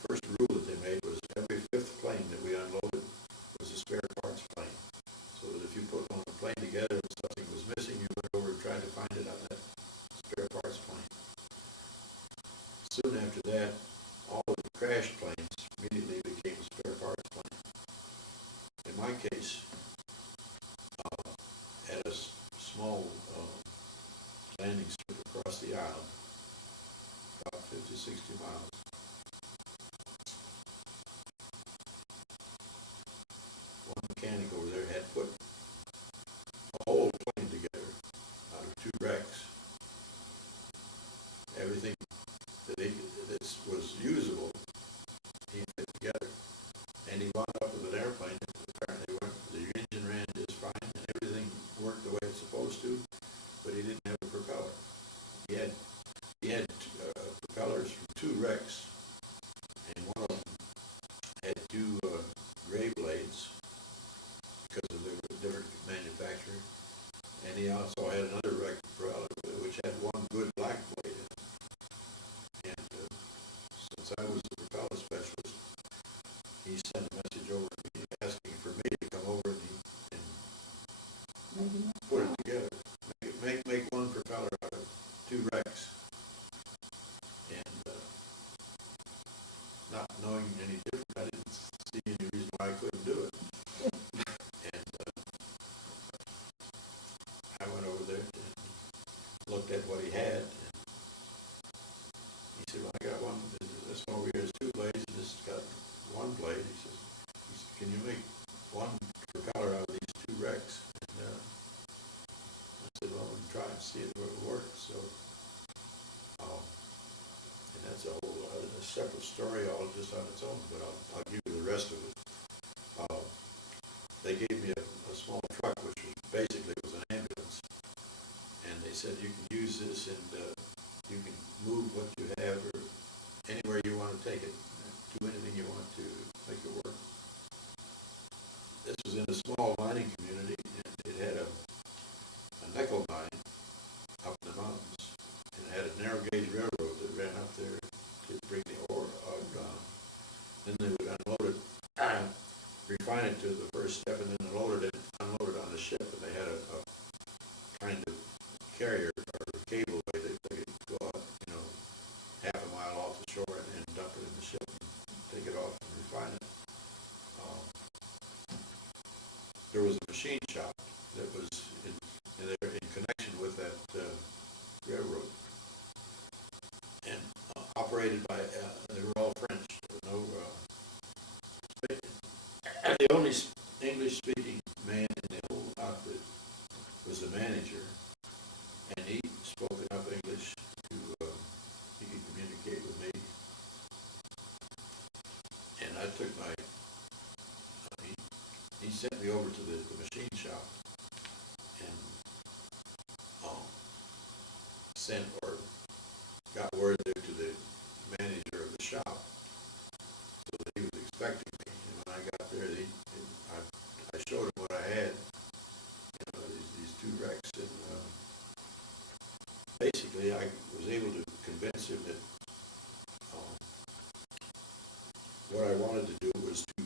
first rule that they made was every fifth plane that we unloaded was a spare parts plane. So that if you put on a plane together and something was missing, you went over and tried to find it on that spare parts plane. Soon after that, all of the crashed planes immediately became spare parts planes. In my case, at a small landing strip across the island, about 50, 60 miles, one mechanic over there had put a whole plane together out of two wrecks. Everything that was usable, he fit together. And he wound up with an airplane that apparently the engine ran just fine and everything worked the way it's supposed to, but he didn't have a propeller. He had propellers from two wrecks, and one of them had two gray blades because of the different manufacturer, and he also had another wreck propeller which had one good black blade in it. And since I was the propeller specialist, he sent a message over to me asking for me to come over and put it together. Make one propeller out of two wrecks. And not knowing any different, I didn't see any reason why I couldn't do it. And I went over there and looked at what he had. And he said, well, I got one, this one over here is two blades, and this has got one blade. He says, can you make one propeller out of these two wrecks? And I said, well, we can try and see if it works. So, and that's a whole a separate story all just on its own, but I'll give you the rest of it. They gave me a small truck, which basically was an ambulance, and they said you can use this and you can move what you have or anywhere you want to take it, do anything you want to make it work. This was in a small mining community, and it had a nickel mine up in the mountains, and it had a narrow gauge railroad that ran up there to bring the ore down. Then they would unload it, refine it to the first step, and then unload it on the ship. And they had a kind of carrier or cable way that they could go out, you know, half a mile off the shore and dump it in the ship and take it off and refine it. There was a machine shop that was in connection with that railroad, and operated by, they were all French. There was no, the only English-speaking man in the whole outfit was the manager, and he spoke enough English to, he could communicate with me. And I took my, he sent me over to the machine shop and sent or got word there to the manager of the shop, so that he was expecting me. And when I got there, I showed him what I had, you know, these two wrecks, and basically I was able to convince him that what I wanted to do was to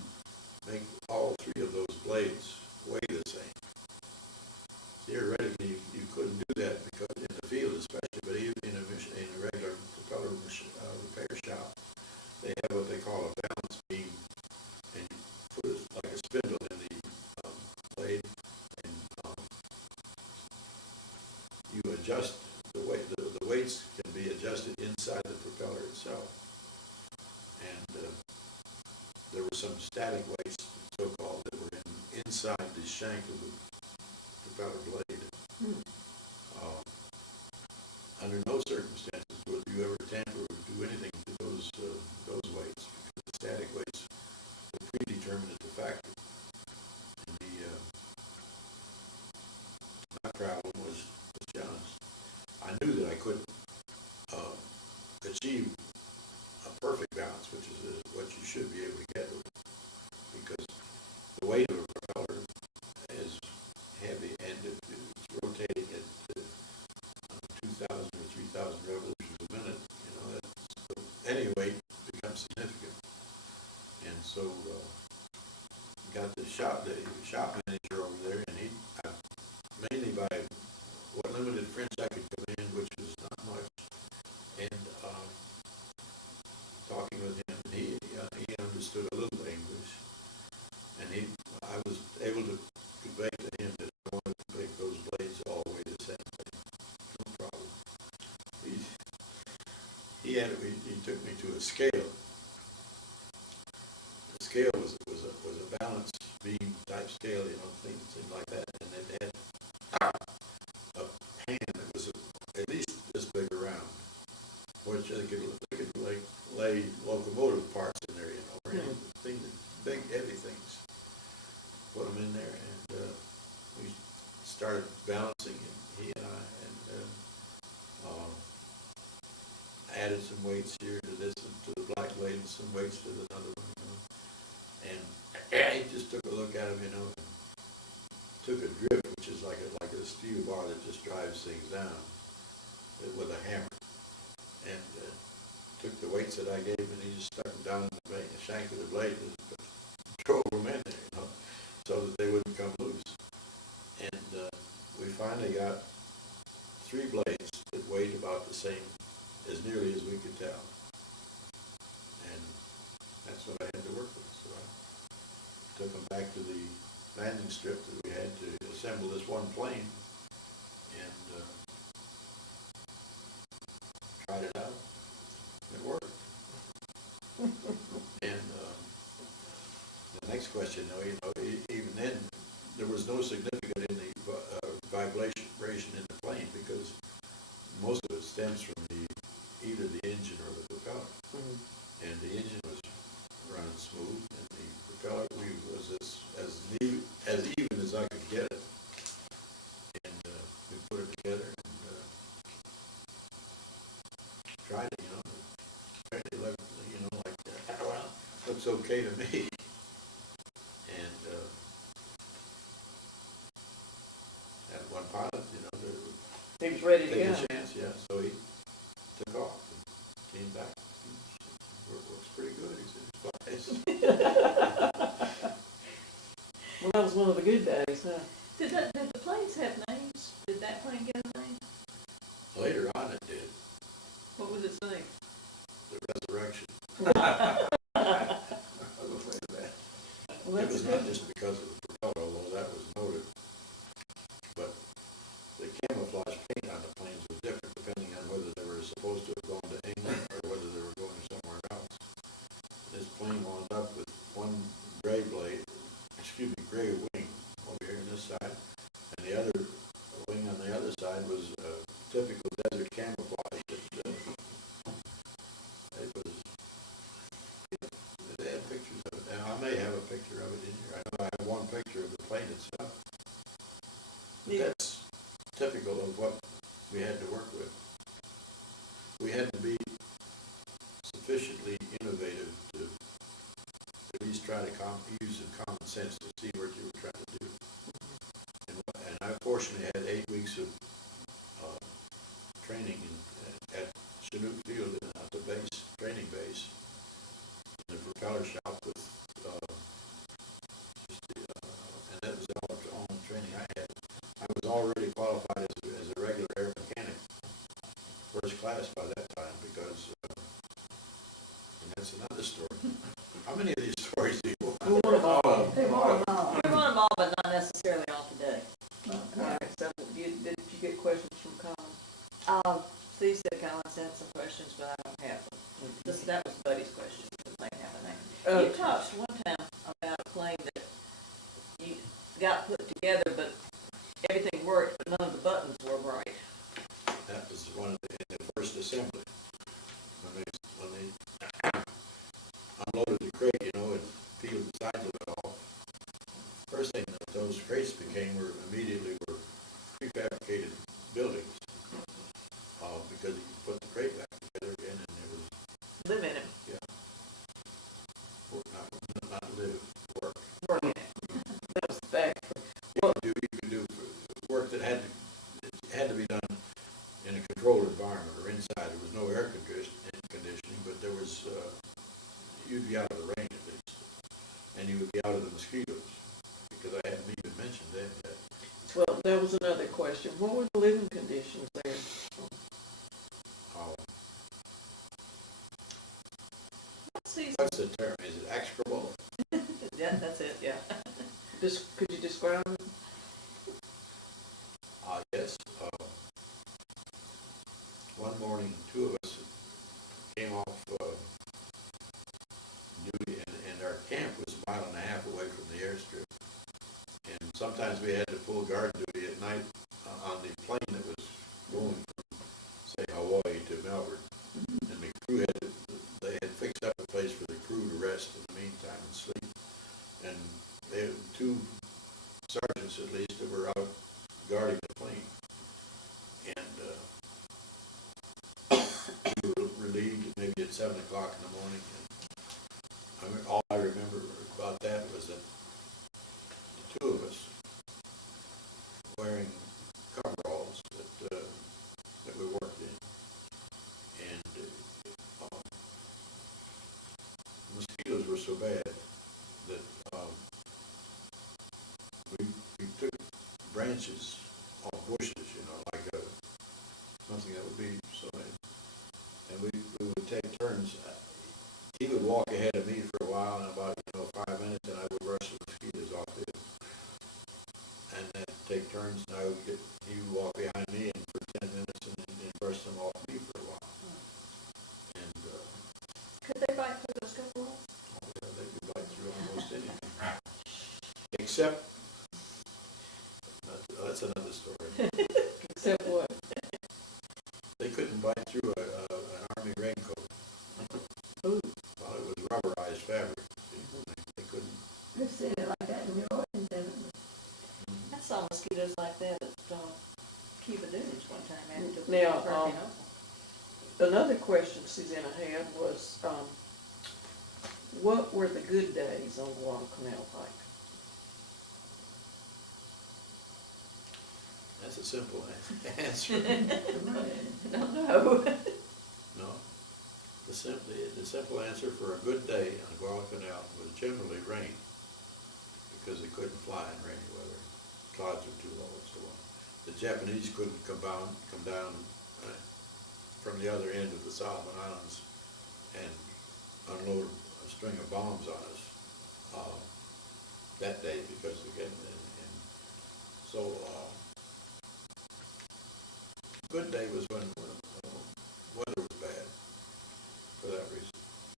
make all three of those blades weigh the same. Theoretically, you couldn't do that because in the field especially, but even in a regular propeller repair shop, they have what they call a balance beam, and you put it like a spindle in the blade, and you adjust the weight. The weights can be adjusted inside the propeller itself, and were some static weights, so-called, that were inside the shank of the propeller blade. Under no circumstances would you ever tamper or do anything to those weights, because the static weights were predetermined at the factory. And my problem was John's. I knew that I couldn't achieve a perfect balance, which is what you should be able to get, because the weight of a propeller is heavy, and if it's rotating at 2,000 or 3,000 revolutions a minute, any weight becomes significant. And so got the shop manager over there, and he mainly by what limited French I could command, which was not much, and talking with him, and he understood a little English, and I was able to convey to him that I wanted to make those blades all weigh the same thing. No problem. He took me to a scale. The scale was a balance beam type scale, things like that, and it had a pan that was at least this big around, which they could like lay locomotive parts in there, or anything, big heavy things. Put them in there, and we started balancing, and he and I, and added some weights here to this and to the black blade, and some weights to another one, and he just took a look at him, and took a drift, which is like a steel bar that just drives things down with a hammer, and took the weights that I gave him, and he just stuck them down in the shank of the blade and drove them in there, so that they wouldn't come loose. And we finally got 3 blades that weighed about the same, as nearly as we could tell. And that's what I had to work with. So I took them back to the landing strip that we had to assemble this one plane, and tried it out. It worked. And the next question, though, even then, there was no significant in the vibration in the plane, because most of it stems from either the engine or the propeller. And the engine was running smooth, and the propeller was as even as I could get it. And we put it together and tried it, apparently looked, like that. Well, looks okay to me. And that one pilot, He was ready to take go. a chance, yeah. So he took off and came back. Works pretty good. He said, Well, that was one of the good days, huh? Did the planes have names? Did that plane get a name? Later on it did. What was its name? The Resurrection. I was afraid of that. Well, It that's was good. not just because of the propeller, although that was noted, but the camouflage paint on the planes was different depending on whether they were supposed to have gone to England or whether they were going somewhere else. This plane wound up with one gray wing over here on this side, and the other wing on the other side was typical desert camouflage. It was, they had pictures of it. Now, I may have a picture of it in here. I know I have one picture of the plane itself. But that's typical of what we had to work with. We had to be sufficiently innovative to at least try to use some common sense to see what you were trying to do. And I fortunately had 8 weeks of training at Chinook Field at the training base, in the propeller shop with and that was all the training I had. I was already qualified as a regular air mechanic, first class by that time, because and that's another story. How many of these stories do you want? We want them all. They want them all. We want them all, but not necessarily all today. All right, so got put together, but everything worked, but none of the buttons were right. That was one of the first assembly. When they unloaded the crate, you know, and peeled the sides of it off. First thing that those crates became were prefabricated buildings. Because you put the crate back together again and it was, Live in it. not live, work. Work in it. That was the fact. You could do work that had to be done in a controlled environment or inside. There was no air conditioning, but there was, you'd be out of the rain at least. And you would be out of the mosquitoes, because I hadn't even mentioned that yet. Well, that was another question. What were the living conditions there? What's the term? Is it execrable? Yeah, that's it, yeah. Could you describe it? Yes. One morning, two of us came off duty, and our camp was a mile and a half away from the airstrip. And sometimes we had to pull guard duty at night on the plane that was going from, say, Hawaii to Melbourne. And the crew they had fixed up a place for the crew to rest in the meantime and sleep. And they had two sergeants at least that were out guarding the plane. And we were relieved maybe at 7 o'clock in the morning. And all I remember about that was that the two of us wearing coveralls that we worked in. And mosquitoes were so bad that we took branches off bushes, you know, like something that would be so many, and we would take turns. He would walk ahead of me for a while, and about 5 minutes, and I would rush the mosquitoes off him, and then take turns, and he would walk behind me, and for 10 minutes, and brush them off me for a while. And Could they bite through those coveralls? they could bite through almost anything, except that's another story. Except what? They couldn't bite through an army raincoat. Ooh. Well, it was rubberized fabric. They couldn't. We've seen it like that in New Orleans, haven't we? I saw mosquitoes like that at Cuba Dunes one time after Now, Hurricane Oakland. Another question Susanna had was, what were the good days on Guadalcanal like? That's a simple answer. No, no. No. The simple answer for a good day on Guadalcanal was generally rain, because they couldn't fly in rainy weather. Clouds were too low and so on. The Japanese couldn't come down from the other end of the Solomon Islands and unload a string of bombs on us that day, because again, and so good day was when weather was bad for that reason.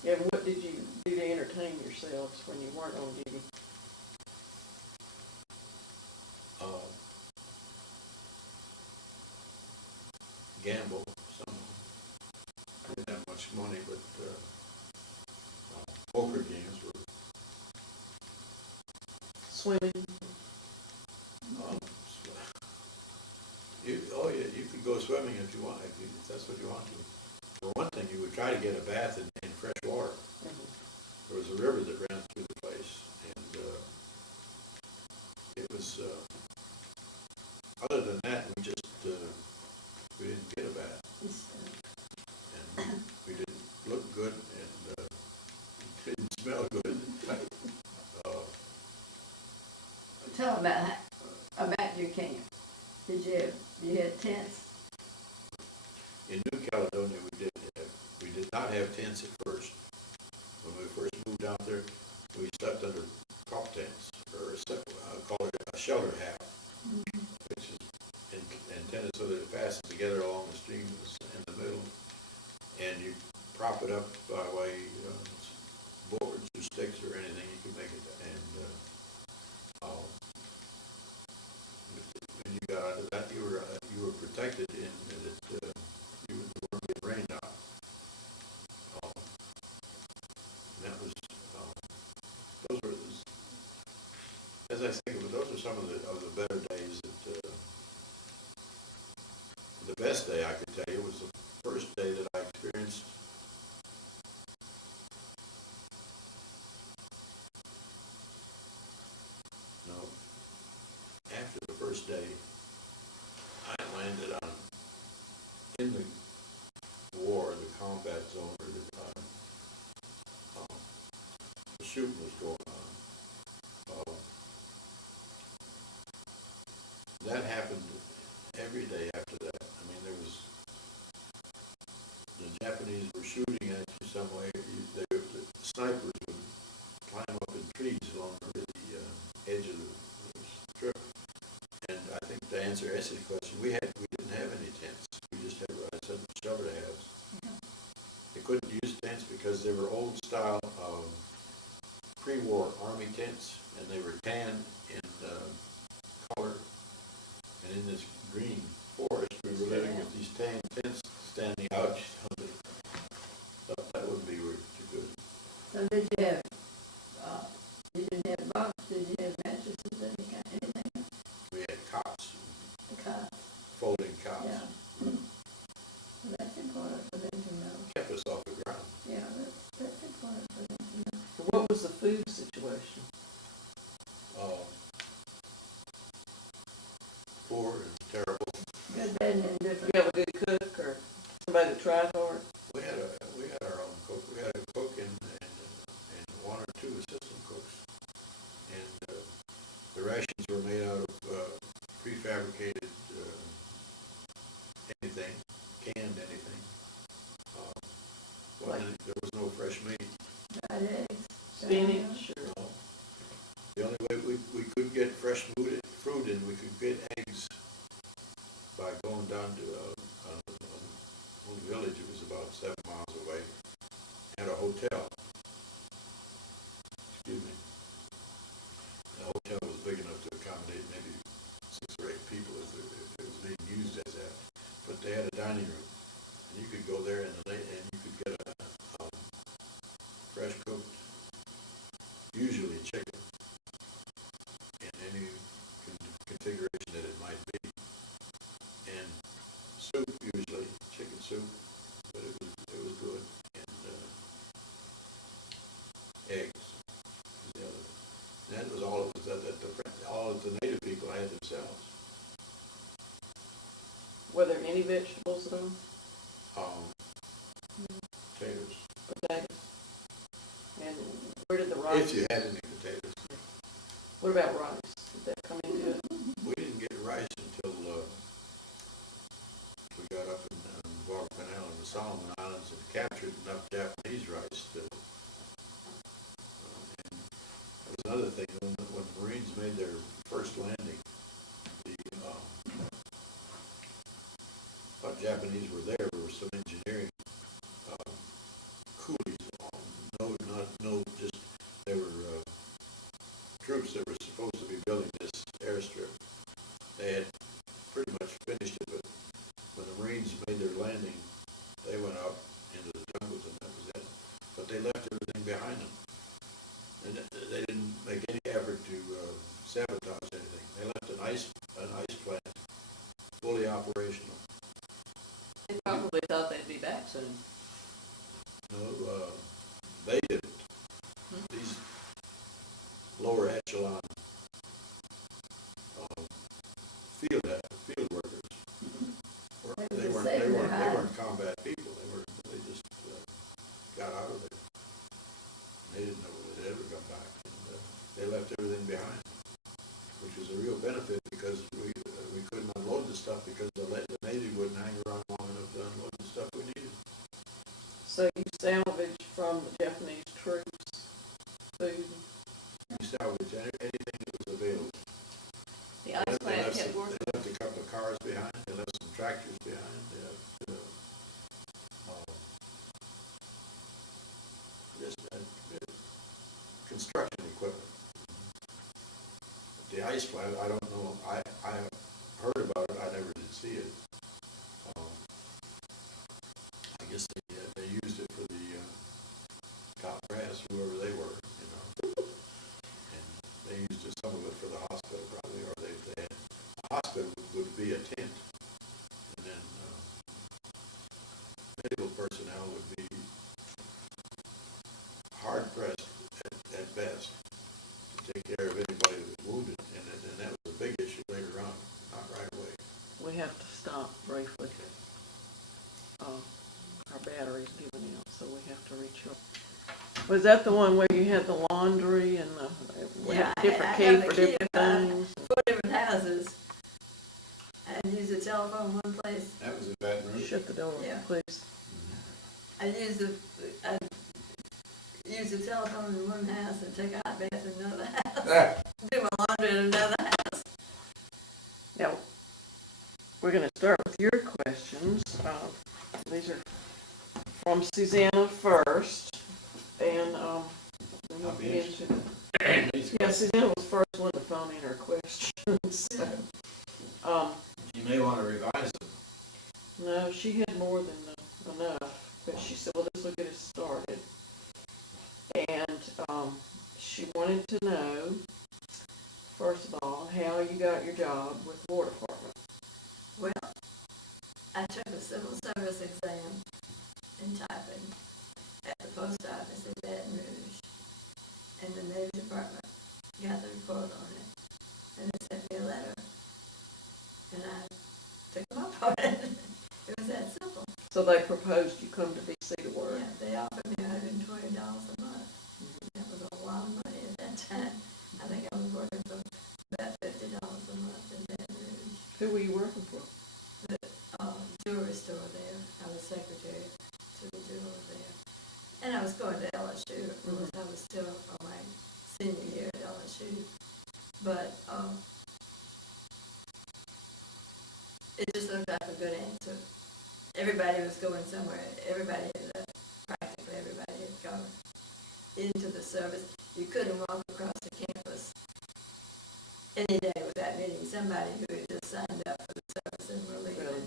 And what did you do to entertain yourselves when you weren't on duty? Gamble some. I didn't have much money, but poker games were. Swimming? You could go swimming if you want, if that's what you want to. For one thing, you would try to get a bath in fresh water. Mm-hmm. There was a river that ran through the place, and it was. Other than that, we didn't get a bath, and we didn't look good, and didn't smell good. Tell about your camp. You had tents? In New Caledonia, we did not have tents at first. When we first moved out there, we slept under prop tents, or call it a shelter half, which is intended so that it fastens together along the stream in the middle, and you prop it up by way boards or sticks or anything you can make it. And as I think of it, those are some of the better days that, the best day I could tell you was the first day that I experienced no, after the first day, I landed in the war, the combat zone, or the shooting was going on. That happened every day after that. I mean, the Japanese were shooting at you some way. The snipers would climb up in trees along the edge of the strip. And I think to answer Essie's question, we didn't have any tents. We just had, I said, shelter halves. They couldn't use tents because they were old style pre-war army tents, and they were tan in color. And in this green forest, we were living with these tan tents standing out. Thought that wouldn't be too good. So did you have, you didn't have bunks, did you have mattresses, any kind, anything? We had cots, The cot, folding cots. yeah. Well, that's important for them to know. Kept us off the ground. Yeah, that's important for them to know. What was the food situation? Poor and terrible. Good, bad, and indifferent. You have a good cook or somebody that tried hard? We had our own cook. We had a cook and one or two assistant cooks. And the rations were made out of prefabricated anything, canned anything. There was no fresh meat. Fried eggs. Spinach or? No. The only way we could get fresh fruit and we could get eggs by going down to a little village. It was about 7 miles away. Had a hotel. Excuse me. The hotel was big enough to accommodate maybe 6 or 8 people if it was being used as that. But they had a dining room, and you could go there and you could get a fresh cooked, usually chicken, in any configuration that it might be, and soup, usually chicken soup, but it was good, and eggs was the other. And that was all it was that all of the native people had themselves. Were there any vegetables at all? Potatoes. Potatoes? And where did the rice? If you had any potatoes. What about rice? Did that come into it? We didn't get rice until we got up in Guadalcanal and the Solomon Islands and captured enough Japanese rice to. And there was another thing when Marines made their first landing, the Japanese were there. There was some engineering coolies. No, just they were troops that were supposed to be building this airstrip. They had pretty much finished it, but when the Marines made their landing, they went out into the jungles and that was it. But they left everything behind them. And they didn't make any effort to sabotage anything. They left an ice plant fully operational. They probably thought they'd be back soon. No, they didn't. These lower echelon field workers they weren't combat people. They just got out of there. They didn't know whether they'd ever come back. And, they left everything behind, which was a real benefit because we couldn't unload the stuff because the native wouldn't hang around long enough to unload the stuff we needed. So you salvaged from the Japanese troops food? We salvaged anything that was available. The ice plant kept working. They left a couple of cars behind. They left some tractors behind. They left just construction equipment. The ice plant, I don't know. I heard about it. I never did see it. I guess they used it for the top brass, whoever they were, and they used some of of it for the hospital probably, or they had, the hospital would be a tent. And then, medical personnel would be hard pressed at best to take care of anybody who was wounded, and that was a big issue later on, not right away. We have to stop briefly. Our battery's giving out, so we have to recharge. Was that the one where you had the laundry and we had Yeah, different I key have for a key different to things? 4 different houses. I use the telephone in one place. That was in Baton Rouge. Shut the door, Yeah. please. I use the telephone in one house and take a hot bath in another house. Do my laundry in another house. Now, we're gonna start with your questions. These are from Susanna first, and then we'll I'll be get interested. into These Yeah, questions, Susanna was the first one to phone in her questions. So, you may want to revise them. no, she had more than enough, but she said, well, this will get us started. And she wanted to know, first of all, how you got your job with the War Department. Well, I took a civil service exam in typing at the post office in Baton Rouge, and the Navy Department got the report on it, and they sent me a letter, and I took them up on it. It was that simple. So they proposed you come to DC to work. Yeah, they offered me $120 a month. That was a lot of money at that time. I think I was working for about $50 a month in Baton Rouge. Who were you working for? The jewelry store there. I was secretary to the jeweler there. And I was going to LSU, of course. I was still on my senior year at LSU. But it just looked like a good answer. Everybody was going somewhere. Practically everybody had gone into the service. You couldn't walk across the campus any day without meeting somebody who had just signed up for the service and were leaving. Really?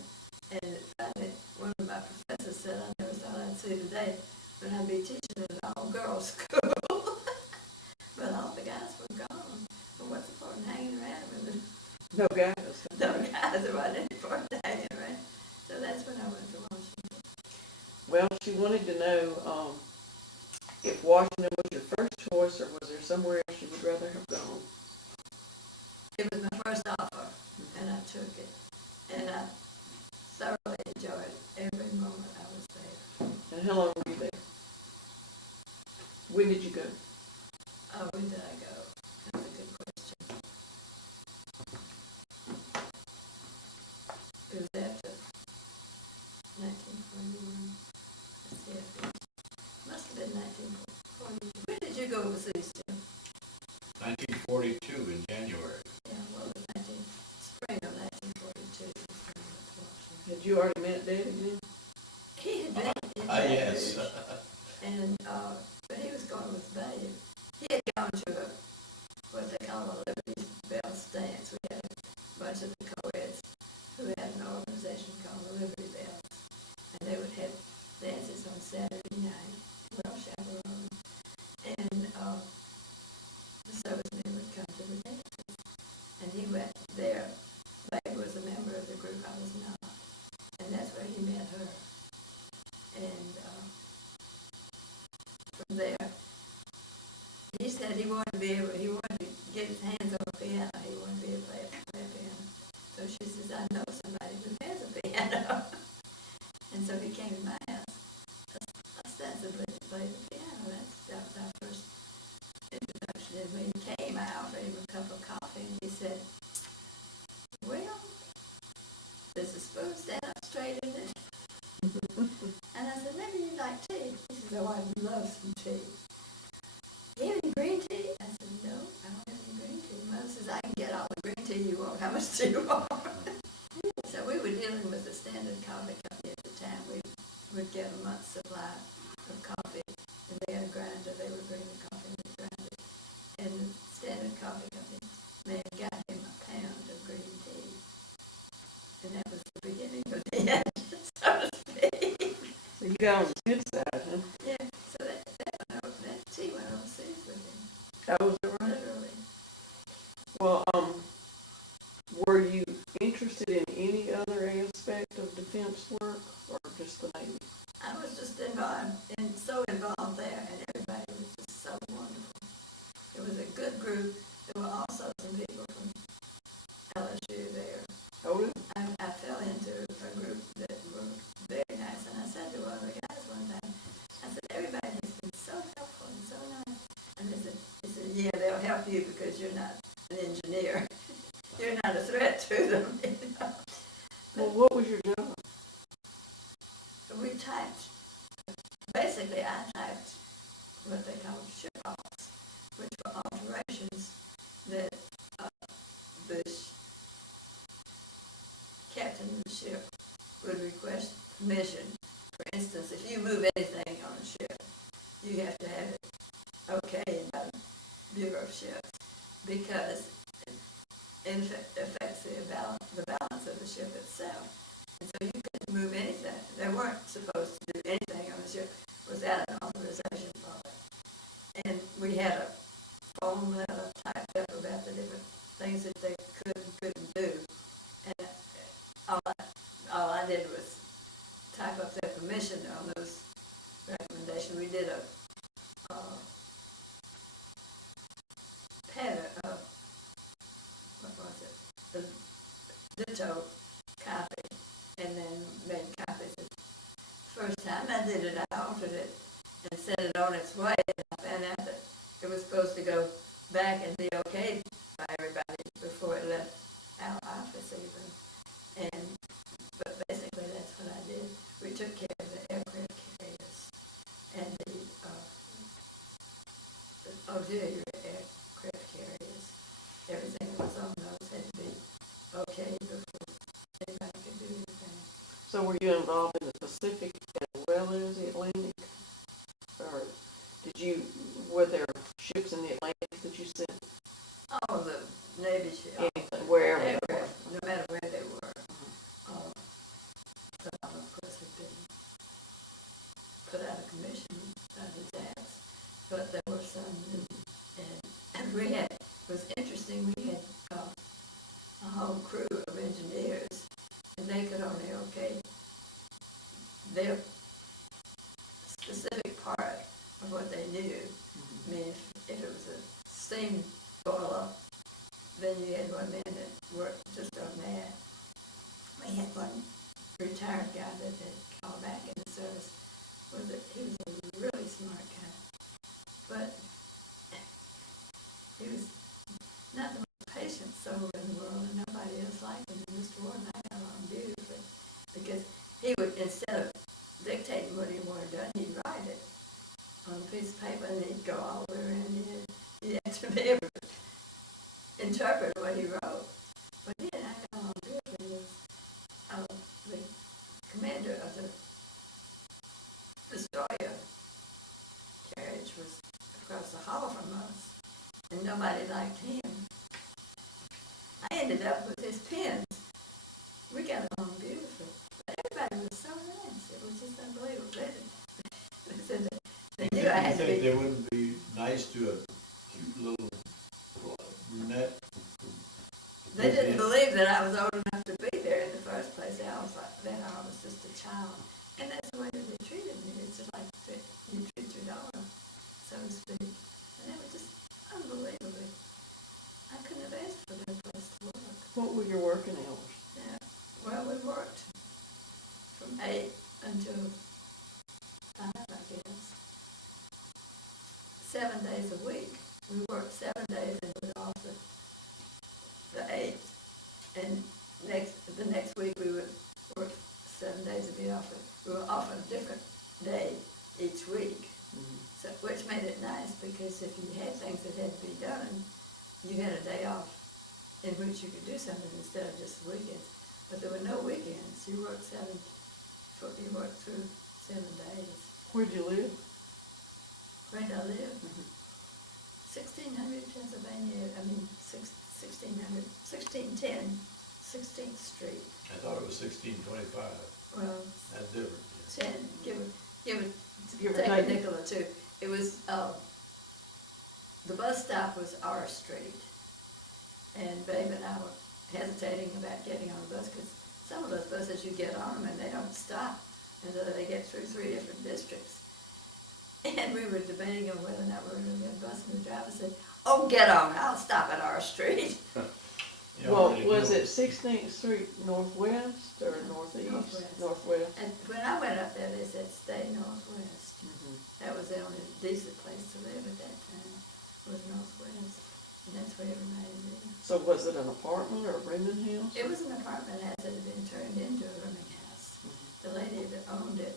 And finally, one of my professors said, I never thought I'd see the day when I'd be teaching at an all-girls school. But all the guys were gone. Well, what's the point in hanging around with them? No guys. No guys, there wasn't any point in hanging around. So that's when I went to Washington. Well, she wanted to know if Washington was your first choice, or was there somewhere else you would rather have gone? It was my first offer, and I took it. And I thoroughly enjoyed every moment I was there. And how long were you there? When did you go? Oh, when did I go? That's a good question. It was after 1941. Let's see, it must have been 1940. When did you go overseas, Jim? 1942 in January. Yeah, well, it was spring of 1942. Had you already met Daddy then? He had been in Baton Yes. Rouge, and but he was going with the baby. He had gone to what they call a Liberty Bell dance. We had a bunch of the co-eds who had an organization called the Liberty Bells, and they would have dances on Saturday night, well chaperoned, and the servicemen would come to the dances, and he went there. Babe was a member of the group, I was not, and that's where he met her. And from there, he said he wanted to get his hands on a piano. He wanted to be able to play a piano. So she says, I know somebody who has a piano. And so he came to my house, ostensibly to play the piano. That was our first introduction. And when he came, I offered him a cup of coffee, and he said, well, does the spoon stand up straight in it? And I said, maybe you'd like tea. He said, oh, I'd love some tea. Do you have any green tea? I said, no, I don't have any green tea. Mother says, I can get all the green tea you want. How much do you want? So we were dealing with the Standard Coffee Company at the time. We would get a month's supply of coffee, and they had a grinder. They would bring the coffee and they grind it. And the Standard Coffee Company man got him a pound of green tea. And that was the beginning of the end, so to speak. So you got on the good side, huh? Yeah, so that tea went overseas with him, That was it, right? literally. good group. There were also some people from LSU there. Oh, really? I fell into a group that were very nice, and I said to one of the guys one time, I said, everybody has been so helpful and so nice. And he said, yeah, they'll help you because you're not an engineer. You're not a threat to them, you know. Well, what was your job? We typed, basically I typed what they called ship offs, which were alterations that the captain of the ship would request permission. For instance, if you move anything on a ship, you have to have it okayed by the Bureau of Ships, because it affects the balance of the ship itself. And so you couldn't move anything. They weren't supposed to do anything on the ship without an authorization for it. And we had a form letter typed up about the different things that they could and couldn't do. And all I did was type up their permission on those recommendations. We did a pattern of, what was it, the ditto copy, and then made copies. The first time I did it, I altered it and set it on its way, and I found out that it was supposed to go back and be okayed by everybody before it left our office even. But basically that's what I did. We took care of the aircraft carriers and the auxiliary aircraft carriers. Everything that was on those had to be okayed before anybody could do anything. So were you involved in the Pacific as well as the Atlantic? Or were there ships in the Atlantic that you sent? All of the Navy ships, Anything, wherever they were? aircraft, no matter where they were. Some of them, of course, had been put out of commission by the tax, but there were some, and we had, it was interesting, we had a whole crew of engineers, and they could only okay their specific part of what they knew. I mean, if it was a steam boiler, then you had one man that worked just on that. We had one retired guy that had called back in the service. He was a really smart guy, but he was not the most patient soul in the world, and nobody else liked him. And Mr. Ward and I got along beautifully, because he would, instead of dictating what he wanted done, he'd write it on a piece of paper, and he'd go all the way around here. He had to be able to interpret what he wrote. But he and I got along beautifully. He was the commander of the destroyer carriage was across the hall from us, and nobody liked him. I ended up with his pens. We got along beautifully. But everybody was so nice. It was just unbelievable. They said they knew I had to You think be. they wouldn't be nice to a cute little brunette? They didn't believe that I was old enough to be there in the first place. They always thought that I was just a child. And that's the way that they treated me. It's just like you treat your daughter, so to speak. And they were just unbelievably. I couldn't have asked for their place to work. What were your working hours? Yeah. Well, we worked from 8 until 5, I guess. 7 days a week. We worked 7 days and we were off the 8th. And the next week we would work 7 days and be off. We were off on a different day each week. So, which made it nice, because if you had things that had to be done, you had a day off in which you could do something instead of just the weekends. But there were no weekends. You worked through 7 days. Where'd you live? Where did I live? 1600 Pennsylvania, 1610, 16th Street. I thought it was 1625. Well, That's different. 10, give Give or take a take. nickel or two. It was, the bus stop was R Street. And Babe and I were hesitating about getting on the bus, because some of those buses, you get on them and they don't stop until they get through 3 different districts. And we were debating on whether or not we were going to get a bus, and the driver said, Oh, get on, I'll stop at our street. You Well, already was know. it 16th Street Northwest or Northeast? Northwest. Northwest. And when I went up there, they said, stay northwest. Mhm. That was the only decent place to live at that time, was northwest. And that's where everybody lived. So was it an apartment or a rooming house? It was an apartment house that had been turned into a rooming house. The lady that owned it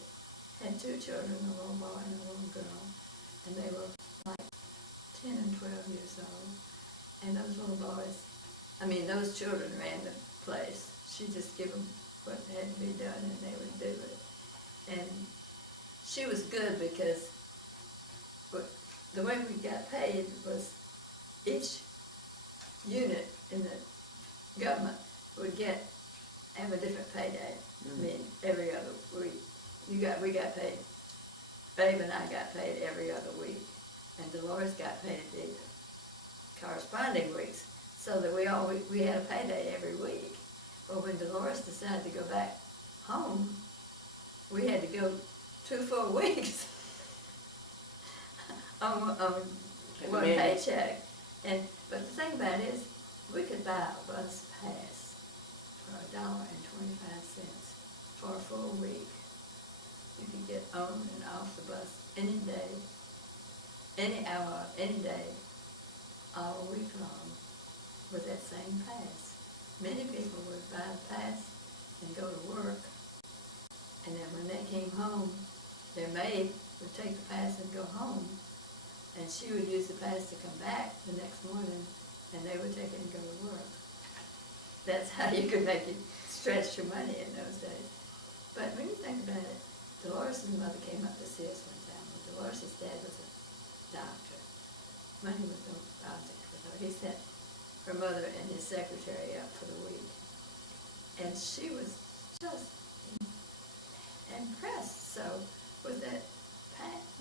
had two children, a little boy and a little girl. And they were like 10 and 12 years old. And those little boys, those children ran the place. She just gave them what had to be done and they would do it. And she was good because the way we got paid was each unit in the government would have a different payday. Every other week. We got paid, Babe and I got paid every other week. And Dolores got paid the corresponding weeks. So that we had a payday every week. But when Dolores decided to go back home, we had to go 2 full weeks on one paycheck. But the thing about it is, we could buy a bus pass for $1.25 for a full week. You could get on and off the bus any day, any hour, any day, all week long with that same pass. Many people would buy the pass and go to work, and then when they came home, their maid would take the pass and go home, and she would use the pass to come back the next morning, and they would take it and go to work. That's how you could stretch your money in those days. But when you think about it, Dolores' mother came up to see us one time. Dolores' dad was a doctor. Money was no object with her. He sent her mother and his secretary up for the week. And she was just impressed. So with that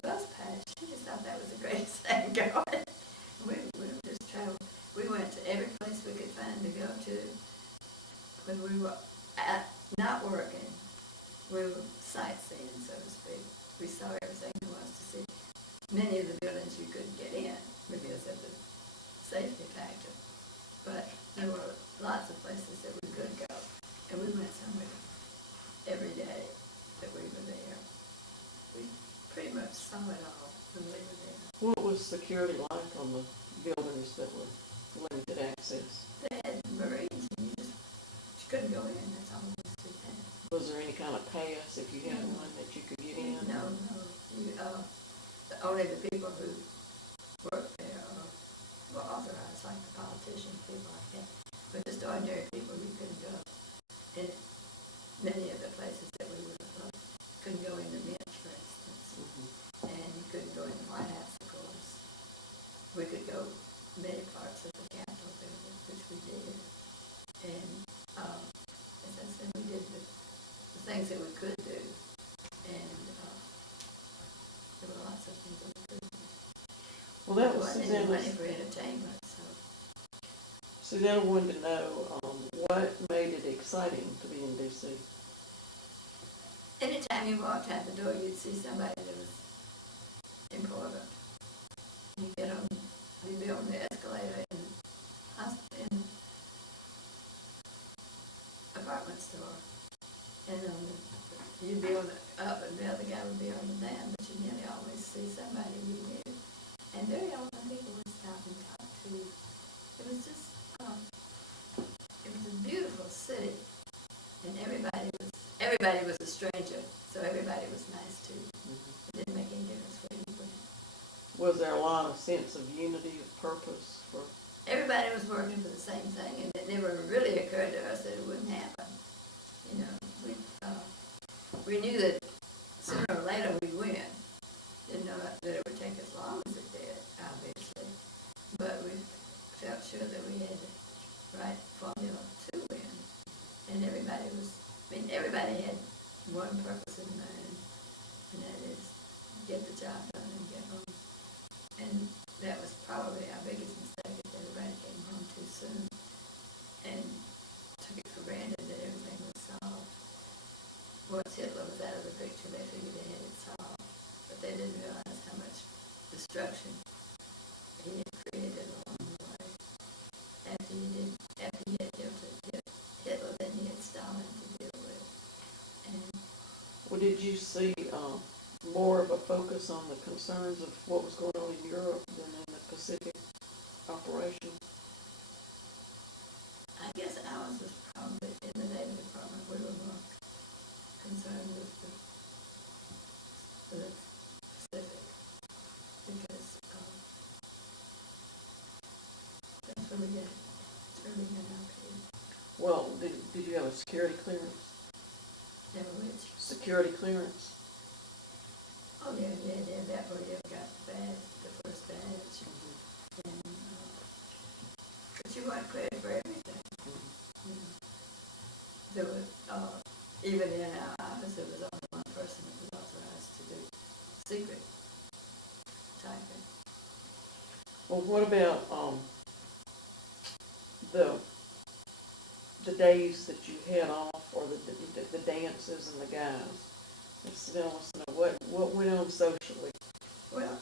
bus pass, she just thought that was the greatest thing going. We just traveled. We went to every place we could find to go to. When we were not working, we were sightseeing, so to speak. We saw everything there was to see. Many of the buildings you couldn't get in because of the safety factor. But there were lots of places that we could go. And we went somewhere every day that we were there. We pretty much saw it all when we were there. What was security like on the buildings that were limited access? They had Marines and you couldn't go in, that's all there was to that. Was there any kind of pass if you had one that you could get in? No. Only the people who worked there were authorized, like the politicians, people like that. But just ordinary people, you couldn't go. And many of the places that we would have gone, couldn't go in the Mint, for instance. And you couldn't go in the White House, of course. We could go many parts of the Capitol building, which we did. And as I said, we did the things that we could do. And there were lots of things that we could do. Well, that was There wasn't any money Susanna's. for entertainment, so. Susanna wanted to know what made it exciting to be in D.C. Anytime you walked out the door, you'd see somebody that was important. You'd be on the escalator in apartment store. And you'd be on the up and the other guy would be on the down, but you nearly always see somebody you knew. And very often people would stop and talk to you. It was just, it was a beautiful city. And everybody was a stranger, so everybody was nice to you. It didn't make any difference where you went. Was there a lot of sense of unity, of purpose for? Everybody was working for the same thing, and it never really occurred to us that it wouldn't happen. You know, we knew that sooner or later we'd win. Didn't know that it would take as long as it did, obviously. But we felt sure that we had the right formula to win. And everybody had one purpose in mind, and that is get the job done and get home. And that was probably our biggest mistake, is that everybody came home too soon and took it for granted that everything was solved. Once Hitler was out of the picture, they figured they had it solved, but they didn't realize how much destruction he had created along see, more of a focus on the concerns of what was going on in Europe than in the Pacific operation? I guess ours was probably, in the Navy Department, we were more concerned with the Pacific, because, that's where we get our pay. Well, did you have a security clearance? Never which, Security clearance? oh, yeah, that where you got the badge, the first badge, and, but you weren't cleared for everything, you know. There was, even in our office, there was only one person that was authorized to do secret typing. Well, what about, the days that you had off, or the dances and the guys? Just let us know what went on socially. Well,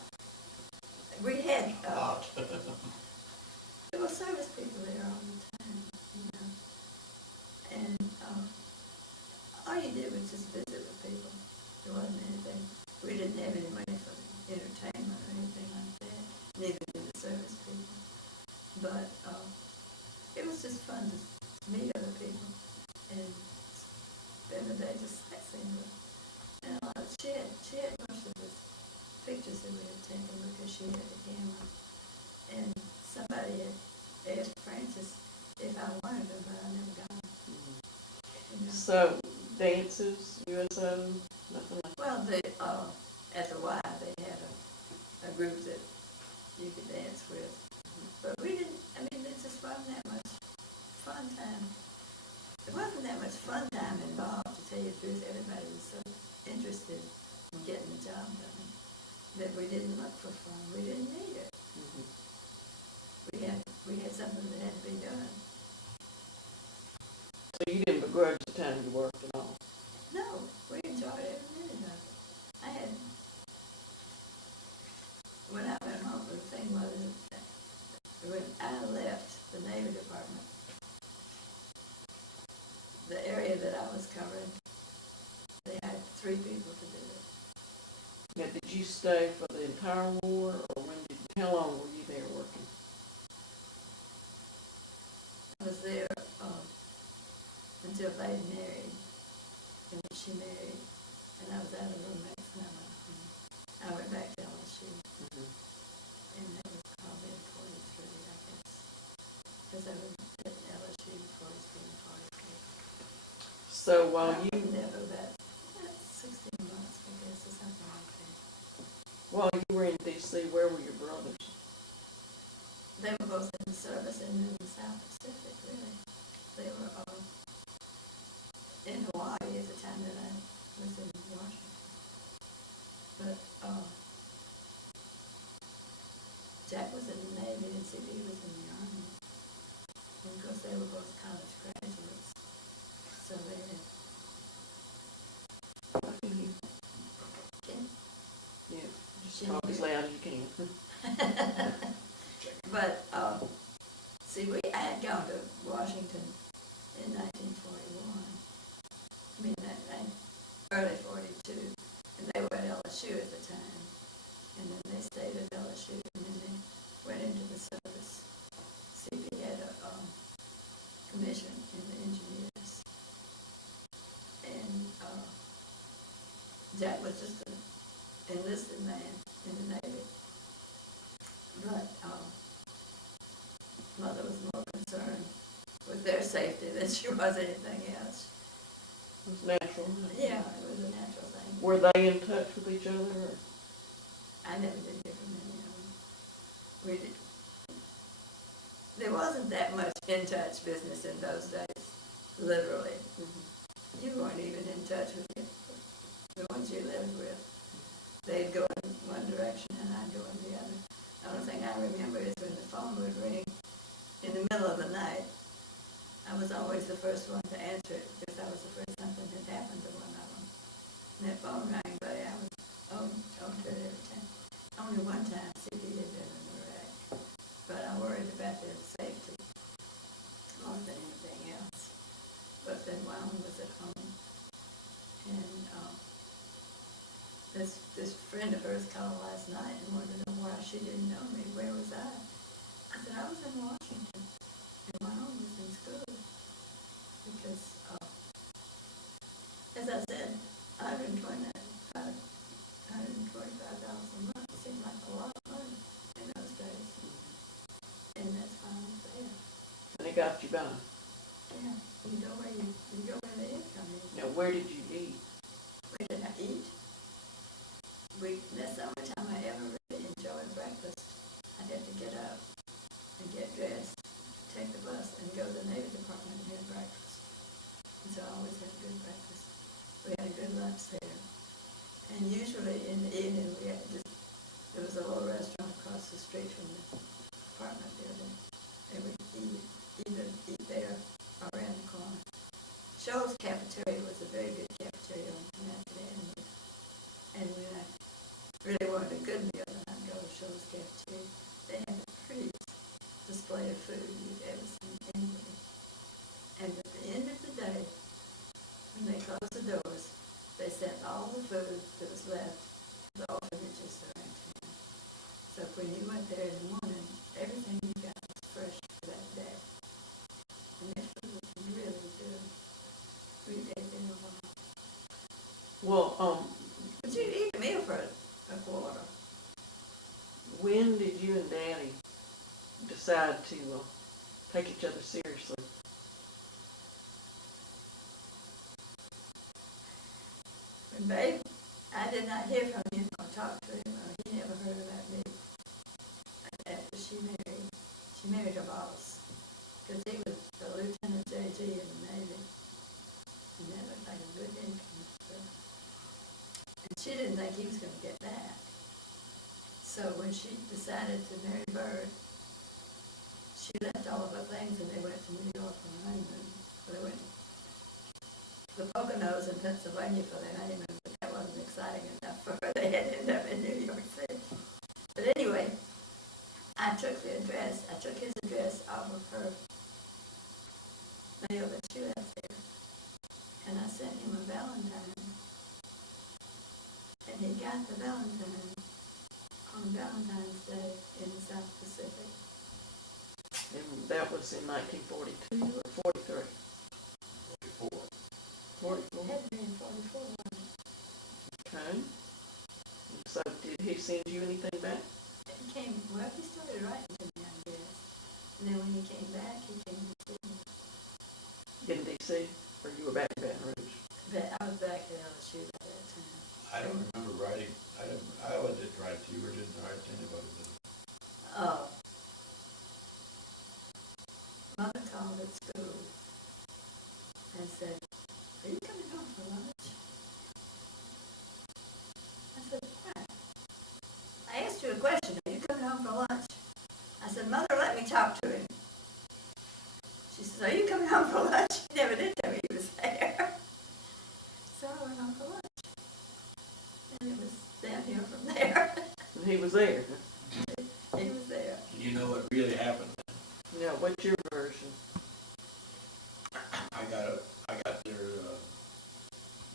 we had, Hot. there were service people there all the time, you know. And, all you did was just visit with people. There wasn't anything, we didn't have any money for entertainment or anything like that, neither did the service people. But, it was just fun to meet other people and spend the day just sightseeing with them. And she had most of the pictures that we had taken because she had the camera. And somebody had asked Francis if I wanted them, but I never got them. You know? So, dances, USO, nothing like Well, at the Y, they had a group that you could dance with. But we didn't, I mean, it just wasn't that much fun time. There wasn't that much fun time involved, to tell you the truth. Everybody was so interested in getting the job done that we didn't look for fun. We didn't need it. We had something that had to be done. So you didn't begrudge the time you worked at all? No, we enjoyed every minute of it. When I went home, the thing was that when I left the Navy Department, the area that I was covering, they had 3 people to do it. Now, did you stay for the entire war, or how long were you there working? I was there until they married, and when she married, and I was out of the next time I went back to LSU, and that was probably in 43, I guess, because I was at LSU 43 and 44. So while I you was there for about 16 months, I guess, or something like that. while you were in D.C., where were your brothers? They were both in the service and in the South Pacific, really. They were in Hawaii at the time that I was in Washington. But Jack was in the Navy and C.B. was in the Army. And of course, they were both college graduates. So they had, I can hear. okay. Yeah, just Can you talk as hear? loud as you can. But, see, I had gone to Washington in 1941. I mean, early 42, and they were at LSU at the time. And then they stayed at LSU, and then they went into the service. CB had a commission in the engineers. And Jack was just an enlisted man in the Navy. But Mother was more concerned with their safety than she was anything else. It was natural. Yeah, it was a natural thing. Were they in touch with each other? Or? I never did hear from any of them. There wasn't that much in-touch business in those days, literally. You weren't even in touch with the ones you lived with. They'd go in one direction and I'd go in the other. The only thing I remember is when the phone would ring in the middle of the night, I was always the first one to answer it because I was afraid something had happened to one of them. And that phone rang, but I was on to it every time. Only one time CB had been in Iraq, but I worried about their safety more than anything else. But then Wyoming was at home, and this friend of hers called last night and wanted to know why she didn't know me. Where was I? I said, I was in Washington, and my home was in school. Because, as I said, $125 a month seemed like a lot of money in those days. And that's why I was there. And it got you by. Yeah, you go where the income is. Now, where did you eat? Where did I eat? That's the only time I ever really enjoyed breakfast. I'd have to get up and get dressed, take the bus, and go to the Navy Department and have breakfast. And so I always had a good breakfast. We had a good lunch there. And usually in the evening, there was a little restaurant across the street from the apartment building. And we'd either eat there or around the corner. Shoals Cafeteria was a very good cafeteria on Connecticut Avenue. And when I really wanted a good meal, then I'd go to Shoals Cafeteria. They had the prettiest display of food you've ever seen anywhere. And at the end of the day, when they closed the doors, they sent all the food that was left to the orphanages around town. So when you went there in the morning, everything you got was fresh for that day. And their food was really good. 3 days in a row. Well, But you eat a meal for a quarter. when did you and Daddy decide to take each other seriously? When Babe, I did not hear from him or talk to him, or he never heard about me. After she married her boss, because he was a Lieutenant JG in the Navy, and that looked like a good income. And she didn't think he was going to get back. So when she decided to marry Bird, she left all of her things and they went to New York for the honeymoon. So they went to the Poconos in Pennsylvania for their honeymoon, but that wasn't exciting enough for her. They had to end up in New York City. But anyway, I took his address off of her mail that she left there, and I sent him a Valentine, and he got the Valentine on Valentine's Day in the South Pacific. And that was in 1942 or 43? 44. It 44. had to be in 44, wasn't it? Okay. And so did he send you anything back? He started writing to me, I guess. And then when he came back, he came to see me. In D.C.? Or you were back in Baton Rouge? But I was back at LSU by that time. I don't remember writing, I always did write to you or didn't write to anybody. Mother called at school and said, are you coming home for lunch? I said, why? I asked you a question, are you coming home for lunch? I said, Mother, let me talk to him. She says, are you coming home for lunch? He never did tell me he was there. So I went home for lunch. And it was downhill from there. And he was there? He was there. You know what really happened? Yeah, what's your version? I got there in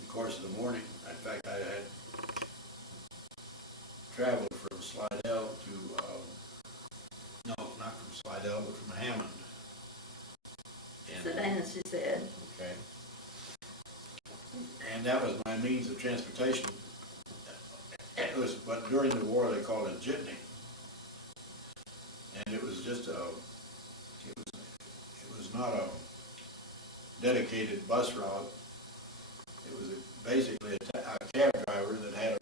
the course of the morning. In fact, I had traveled from Slidell to, no, not from Slidell, but from Hammond. Sedan, she said. Okay. And that was my means of transportation. It was, but during the war they called it jitney. And it was just it was not a dedicated bus route. It was basically a cab driver that had a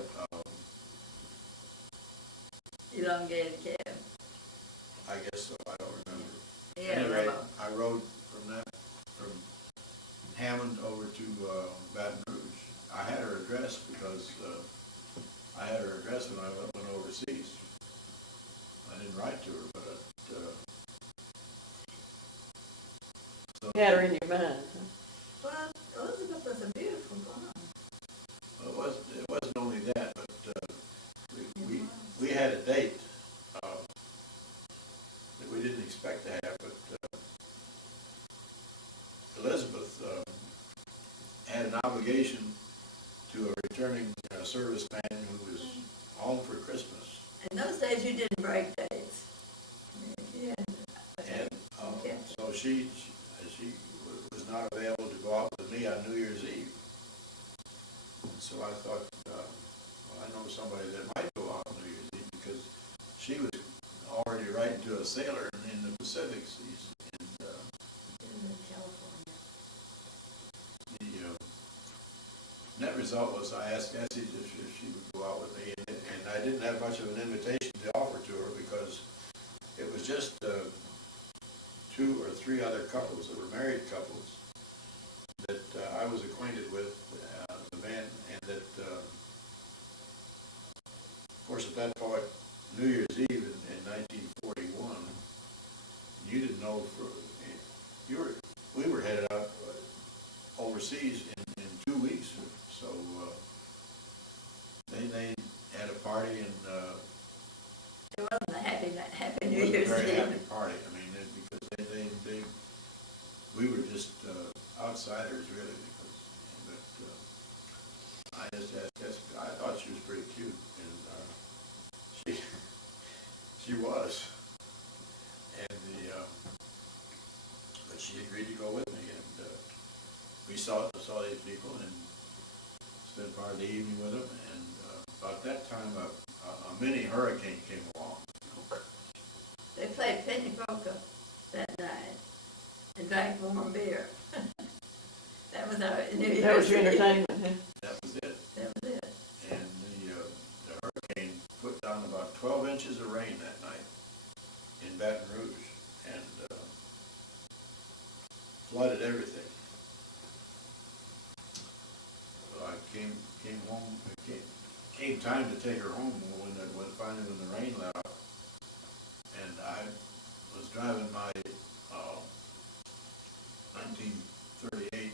Elongated cab. I guess so, I don't remember. Yeah, Anyway, limo. I rode from Hammond over to Baton Rouge. I had her address because I had her address when I went overseas. I didn't write to her, but so You had her in your mind, huh? Well, Elizabeth was a beautiful blonde. well, it wasn't only that, but we had a date that we didn't expect to have, but Elizabeth had an obligation to a returning serviceman who days you didn't break days. Yeah. And, Okay. so she was not available to go out with me on New Year's Eve. And so I thought, well, I know somebody that might go out on New Year's Eve, because she was already writing to a sailor in the Pacific seas. And, In California. the net result was I asked Essie if she would go out with me, and I didn't have much of an invitation to offer to her, because it was just 2 or 3 other couples that were married couples that I was acquainted with, the man, and that, of course, at that point, New Year's Eve in 1941, you didn't know we were headed out overseas in 2 weeks, so they had a party, and It wasn't a happy it New was a Year's very Eve. happy party. I mean, because we were just outsiders, really, but I just asked Essie, I thought she was pretty cute, and she was. And but she agreed to go with me, and we saw these people and spent part of the evening with them, and about that time a mini hurricane came along. They played penny poker that night and drank warm beer. That was our New Year's Eve. That was your entertainment, huh? That was it. That was it. And the hurricane put down about 12 inches of rain that night in Baton Rouge, and flooded everything. So I came home. It came time to take her home when finally the rain let out, and I was driving my 1938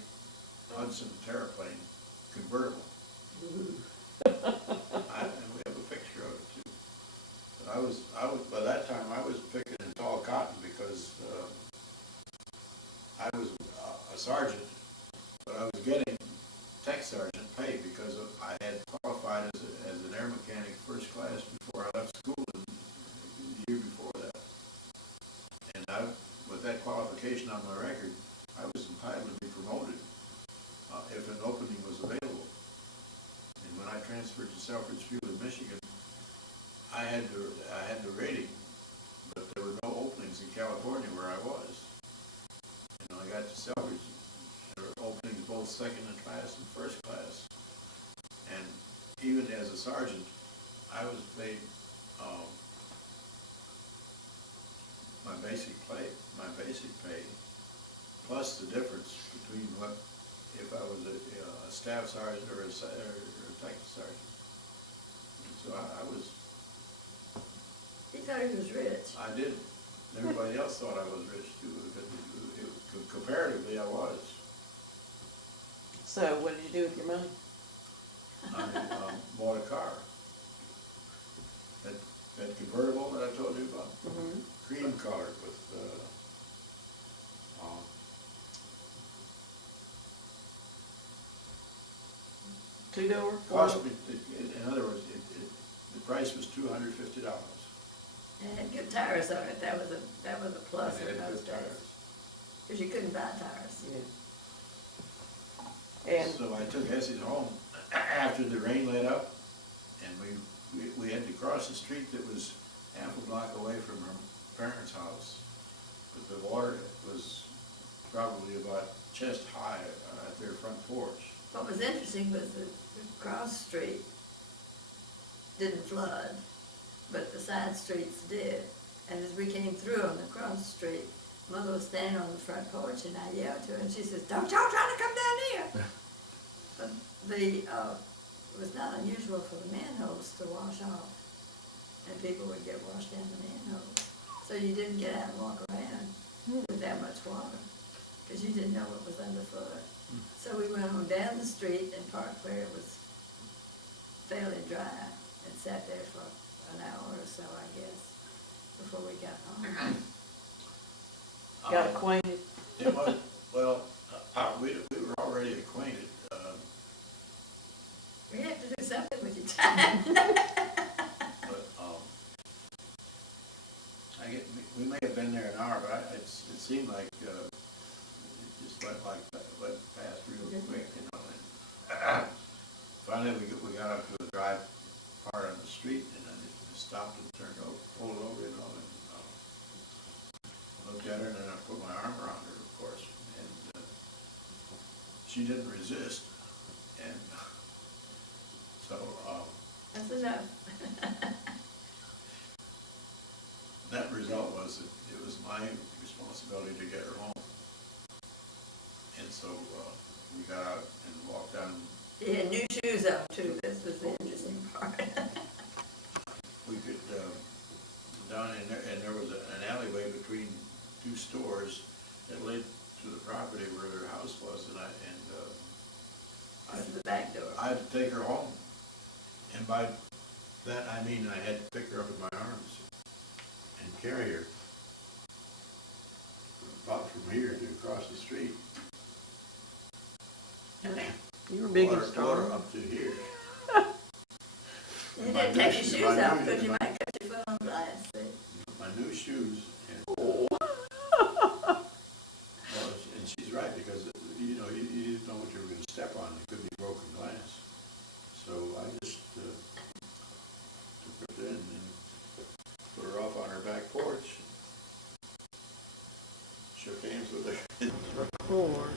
Hudson Terraplane convertible. And we have a picture of it too. But I was by that time I was picking in tall cotton, because I was a sergeant, but I was getting tech sergeant pay because I had qualified as an air mechanic first class before I left school the year before that. And with that qualification on my record, I was entitled to be promoted if an opening was available. And when I transferred to Selfridge Field in Michigan, I had the rating, but there were no openings in California where I was. I got to Selfridge, there were openings both second class and first class. And even as a sergeant, I was paid my basic pay, plus the difference between if I was a staff sergeant or a tech sergeant. So I was. He thought he was rich. I did. Everybody else thought I was rich too, because comparatively I was. So what did you do with your money? I bought a car. That convertible that I told you about, Mm-hmm. cream colored with, 2-door? cost me, in other words, the price was $250. And had good tires on it. That was a plus And it in had those good days. tires. Because you couldn't buy tires. Yeah. And So I took Essie home after the rain let up, and we had to cross a street that was half a block away from her parents' house. But the water was probably about chest high at their front porch. What was interesting was the cross street didn't flood, but the side streets did. And as we came through on the cross street, Mother was standing on the front porch, and I yelled to her, and she says, "Don't y'all try to come down here." But it was not unusual for the manholes to wash off, and people would get washed down the manholes. So you didn't get out and walk around with that much water, because you didn't know what was underfoot. So we went on down the street and parked where it was fairly dry, and sat there for an hour or so, I guess, before we got home. got acquainted. It was, well, we were already acquainted. We have to do something with your time. But we may have been there an hour, but it seemed like, it just went past real quick, you know, and finally we got up to the drive part on the street, and then it stopped and pulled over, you know, and, looked at her, and then I put my arm around her, of course, and, she didn't resist, and so, That's enough. net result was that it was my responsibility to get her home. And so, we got out and walked down, She had new shoes on too, this was the interesting part. we could, down in there, and there was an alleyway between two stores that led to the property where their house was, and This is the back door. I had to take her home. And by that, I mean I had to pick her up in my arms and carry her about from here to across the street. You were big and Water strong. up to here. You My didn't take your new- shoes my off new- because you my- might cut your foot on glass, see? My new shoes, and, well, and she's right, because, you know, you didn't know what you were gonna step on, it could be broken glass. So I just, took her in and put her off on her back porch, shook hands with her. Record.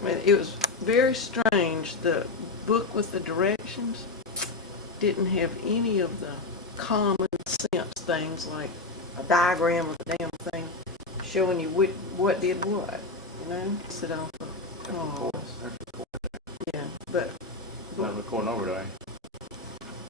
I mean, it was very strange. The book with the directions didn't have any of the common sense things like a diagram of the damn thing showing you what did what, you know? Sit off of, oh, yeah, but Not recording over there.